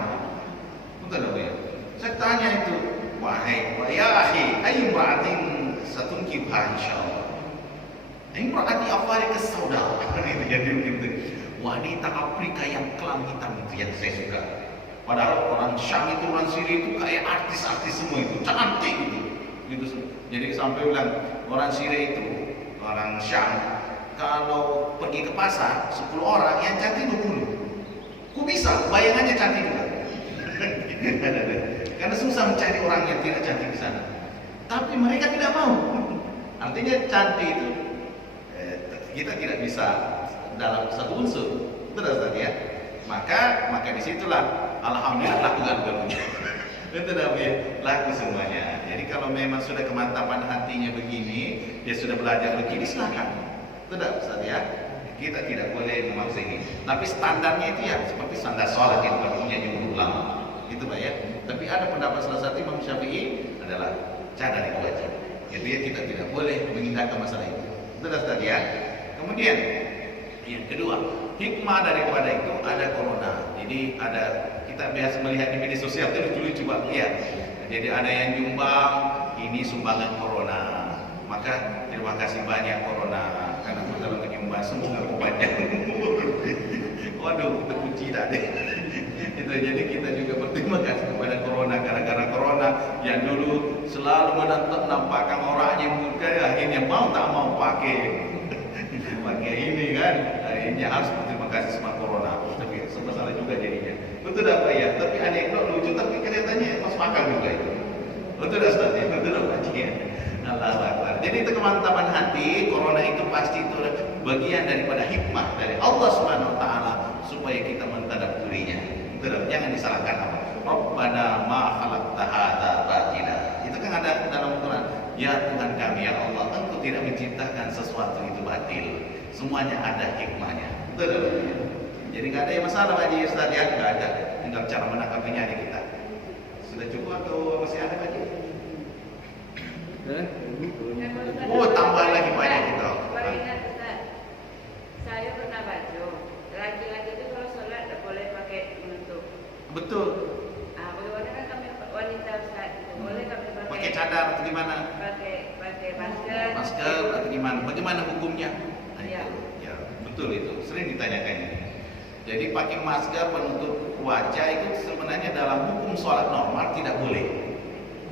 Betul ya? Saya tanya itu, wahai ya akhi, ayu imra'atin satunkibha insyaallah. Imra'ati Afrika sauda. Itu jadi begitu. Wanita Afrika yang kelam hitam itu yang saya suka. Padahal orang Syam itu, orang Syria itu kayak artis-artis semua itu, cantik gitu. Jadi sampai bilang orang Syria itu, orang Syam, kalau pergi ke pasar 10 orang yang cantik 20. Kok bisa? Bayangannya cantik juga. Karena susah mencari orang yang tidak cantik di sana. Tapi mereka tidak mau. Artinya cantik itu kita tidak bisa dalam satu unsur. Betul Ustaz ya? Maka disitulah alhamdulillah laku galunya. Itu laku semuanya. Jadi kalau memang sudah kemantapan hatinya begini, dia sudah belajar begini, silakan. Tidak Ustaz ya? Kita tidak boleh memaksa ini. Tapi standarnya itu ya seperti standar sholat yang punya jumhur ulama. Itu Pak ya. Tapi ada pendapat salah satu Imam Syafi'i adalah cadar itu wajib. Jadi ya kita tidak boleh mengindahkan masalah itu. Itu Ustaz ya. Kemudian yang kedua, hikmah daripada itu ada corona. Jadi ada, kita biasa melihat di media sosial itu lucu-lucu Pak ya. Jadi ada yang nyumbang, ini sumbangan corona. Maka terima kasih banyak corona karena kita menyumbang semoga panjang umur. Waduh, terpuji tadi. Itu jadi kita juga berterima kasih kepada corona, gara-gara corona yang dulu selalu menampakkan orangnya muka, akhirnya mau tak mau pakai ini kan, akhirnya harus berterima kasih sama corona. Tapi masalah juga jadinya. Betul apa ya? Tapi anekdot lucu, tapi kelihatannya masuk akal juga itu. Betul Ustaz ya? Betul apa ya? Allahu Akbar. Jadi itu kemantapan hati, corona itu pasti itu bagian daripada hikmah dari Allah Subhanahu wa taala supaya kita mentadabburinya. Jangan disalahkan apa. Rabbana ma khalaqta hadza batila. Itu kan ada dalam Quran. Ya Tuhan kami ya Allah, Engkau tidak menciptakan sesuatu itu batil. Semuanya ada hikmahnya. Betul. Jadi nggak ada yang masalah Pak Haji Ustaz ya, nggak ada. Tinggal cara menanggapinya di kita. Sudah cukup atau masih ada Pak Haji? Oh, tambah lagi banyak kita. Baru ingat Ustaz, saya pernah baca laki-laki itu kalau sholat tidak boleh pakai penutup. Betul. Bagaimana kan kami wanita Ustaz, boleh kami Pakai cadar atau gimana? Pakai masker. Masker atau gimana? Bagaimana hukumnya? Nah, Ya. Ya, betul itu. Sering ditanyakan ini. Jadi pakai masker penutup wajah itu sebenarnya dalam hukum sholat normal tidak boleh.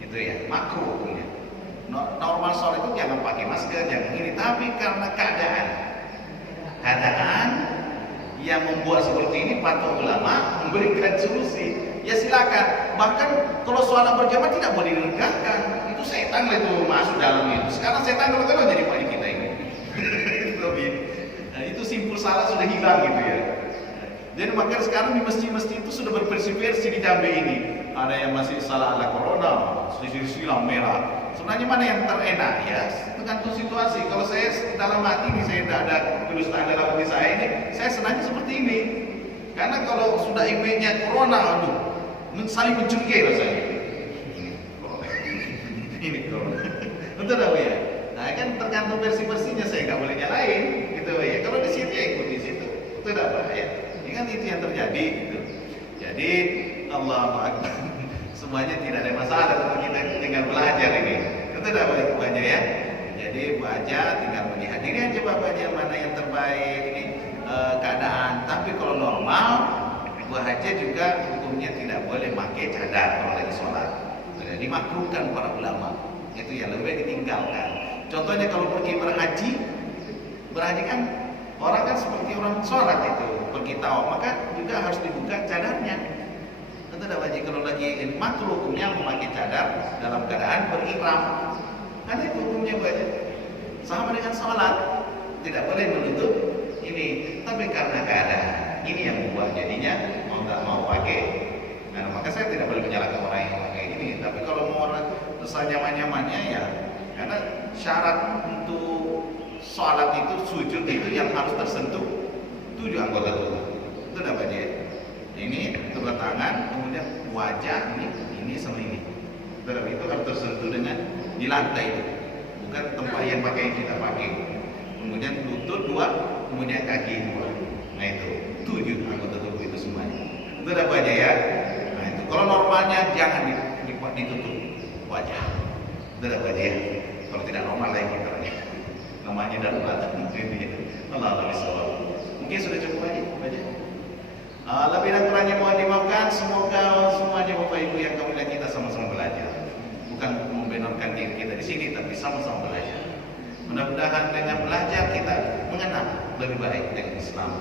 Itu ya, makruh hukumnya. Normal sholat itu jangan pakai masker, jangan ini. Tapi karena keadaan yang membuat seperti ini, para ulama memberikan solusi. Ya silakan. Bahkan kalau sholat berjamaah tidak boleh diregahkan. Itu setan itu masuk dalam itu. Sekarang setan kalau jadi banyak kita ini. Nah, itu simpul salah sudah hilang gitu ya. Jadi makanya sekarang di masjid-masjid itu sudah berversi-versi di Jambi ini. Ada yang masih salah ala corona, silang merah. Sebenarnya mana yang terenak ya? Tergantung situasi. Kalau saya dalam hati ini saya tidak ada kedustaan dalam hati saya ini, saya senangnya seperti ini. Karena kalau sudah image-nya corona, aduh, saling mencurigai rasanya. Ini corona. Betul tak ya? Nah kan tergantung versi-versinya, saya nggak boleh nyalain, gitu ya. Kalau di situ ya ikut di situ. Betul tak ya? Ini kan itu yang terjadi. Gitu. Jadi Allahu Akbar. Semuanya tidak ada masalah, kita tinggal belajar ini. Itu dah banyak ya. Jadi baca tinggal melihat diri aja bapaknya mana yang terbaik ini keadaan. Tapi kalau normal, baca juga hukumnya tidak boleh pakai cadar kalau lagi sholat. Jadi makruhkan para ulama. Itu yang lebih ditinggalkan. Contohnya kalau pergi berhaji kan orang kan seperti orang sholat itu pergi tawaf, maka juga harus dibuka cadarnya. Itu dah wajib kalau lagi makruh hukumnya memakai cadar dalam keadaan berihram. Karena itu hukumnya wajib. Sama dengan sholat, tidak boleh menutup ini. Tapi karena keadaan ini yang membuat jadinya mau tak mau pakai. Nah, maka saya tidak boleh menyalahkan orang yang pakai ini. Tapi kalau mau orang terasa nyaman-nyamannya ya, karena syarat untuk sholat itu sujud itu yang harus tersentuh 7 anggota tubuh. Itu dah wajib. Ini kedua tangan, kemudian wajah ini sama ini. Tetapi itu harus tersentuh dengan di lantai itu, bukan tempat yang pakai kita pakai. Kemudian lutut 2, kemudian kaki 2. Nah itu 7 anggota tubuh itu semuanya. Itu ada wajah ya. Nah itu kalau normalnya jangan ditutup wajah. Itu ada wajah ya. Kalau tidak normal lagi caranya. Namanya darurat. Allah SWT. Mungkin sudah cukup aja wajah. Lebih dan kurangnya mohon dimaafkan. Semoga semuanya Bapak Ibu yang kami lihat kita sama-sama belajar. Bukan membenarkan diri kita di sini, tapi sama-sama belajar. Mudah-mudahan dengan belajar kita mengenal lebih baik dengan Islam,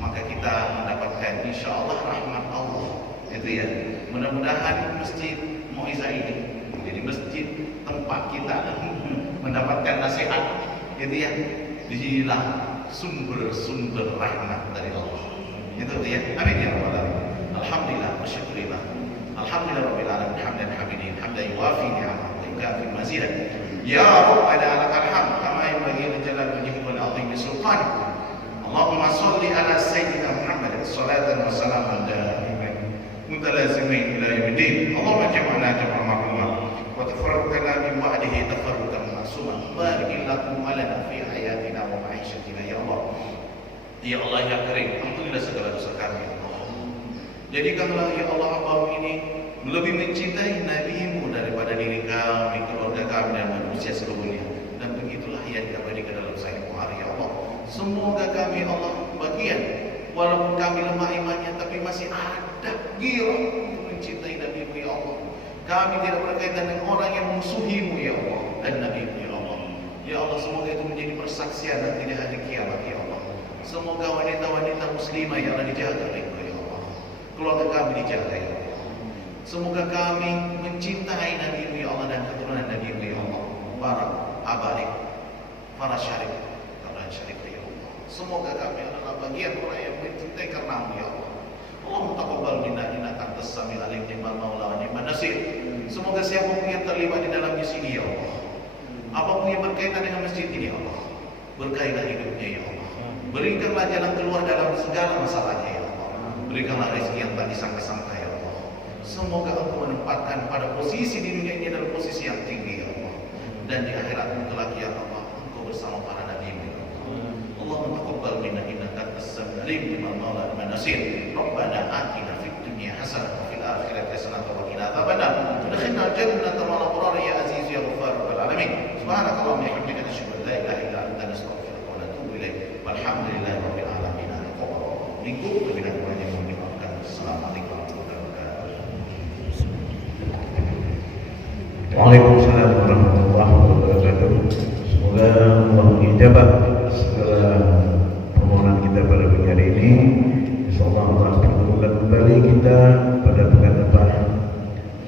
maka kita mendapatkan insya Allah rahmat Allah. Itu ya. Mudah-mudahan masjid Muizzah ini menjadi masjid tempat kita mendapatkan nasihat. Itu ya. Disinilah sumber-sumber rahmat dari Allah. Itu ya. Amin ya rabbal alamin. Alhamdulillah wa syukurillah. Alhamdulillah rabbil alamin hamdan hamidin hamdan yuwafi ni'amahu wa yukafi mazidah. Ya Rabbana lakal hamd kama yanbaghi li jalali wajhika wal 'azimi sultanik. Allahumma shalli ala sayyidina Muhammad salatan wa salaman daiman mutalazimin ila yaumiddin. Allahumma jam'ana jam'an marhuma wa tafarraqna min ba'dihi tafarruqan ma'suma. Barik Allahumma lana fi hayatina wa ma'ishatina ya Allah. Ya Allah ya Karim, ampunilah segala dosa kami ya Allah. Jadikanlah ya Allah hamba ini lebih mencintai Nabi-Mu daripada diri kami, keluarga kami dan manusia seluruhnya. Dan begitulah yang diabadikan dalam Sahih Bukhari ya Allah. Semoga kami Allah bagian, walaupun kami lemah imannya, tapi masih ada giroh untuk mencintai Nabi-Mu ya Allah. Kami tidak berkaitan dengan orang yang musuhi-Mu ya Allah dan Nabi-Mu ya Allah. Ya Allah, semoga itu menjadi persaksian dan tidak hari kiamat ya Allah. Semoga wanita-wanita muslimah yang ada dijaga oleh ya Allah. Keluarga kami dijaga ya Allah. Semoga kami mencintai Nabi-Mu ya Allah dan keturunan Nabi-Mu ya Allah. Para abarik, para syarif, para syarif ya Allah. Semoga kami adalah bagian orang yang mencintai karena-Mu ya Allah. Allahumma taqabbal minna innaka antas samiul alim ni'mal maula wa ni'man nasir. Semoga siapapun yang terlibat di dalam sini ya Allah, apapun yang berkaitan dengan masjid ini ya Allah, berkailah hidupnya ya Allah. Berikanlah jalan keluar dalam segala masalahnya ya Allah. Berikanlah rezeki yang tak disangka-sangka ya Allah. Semoga Engkau menempatkan pada posisi di dunia ini adalah posisi yang tinggi ya Allah. Dan di akhirat kelak ya Allah, Engkau bersama para nabi-Mu ya Allah. Allahumma taqabbal minna innaka antas samiul alim ni'mal maula wa ni'man nasir. Rabbana atina fid dunya hasanah wa fil akhirati hasanah wa qina adzabannar. Adkhilna al-jannata ma'al abrar ya aziz ya ghaffar rabbal alamin. Subhanakallahumma wa bihamdika nashhadu an la ilaha illa anta nastaghfiruka wa natubu ilaik. Walhamdulillahi rabbil alamin. Minggu lebih dan kurangnya mohon dimaafkan. Assalamualaikum warahmatullahi wabarakatuh. Waalaikumsalam warahmatullahi wabarakatuh. Semoga Allah mengijabah segala permohonan kita pada pagi hari ini. Insyaallah Allah pertemukan kembali kita pada pekan depan.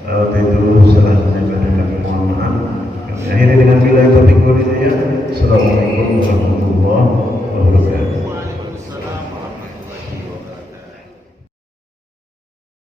Waktu itu salah kami mohon maaf. Kami akhiri dengan bila taufiq wal hidayah.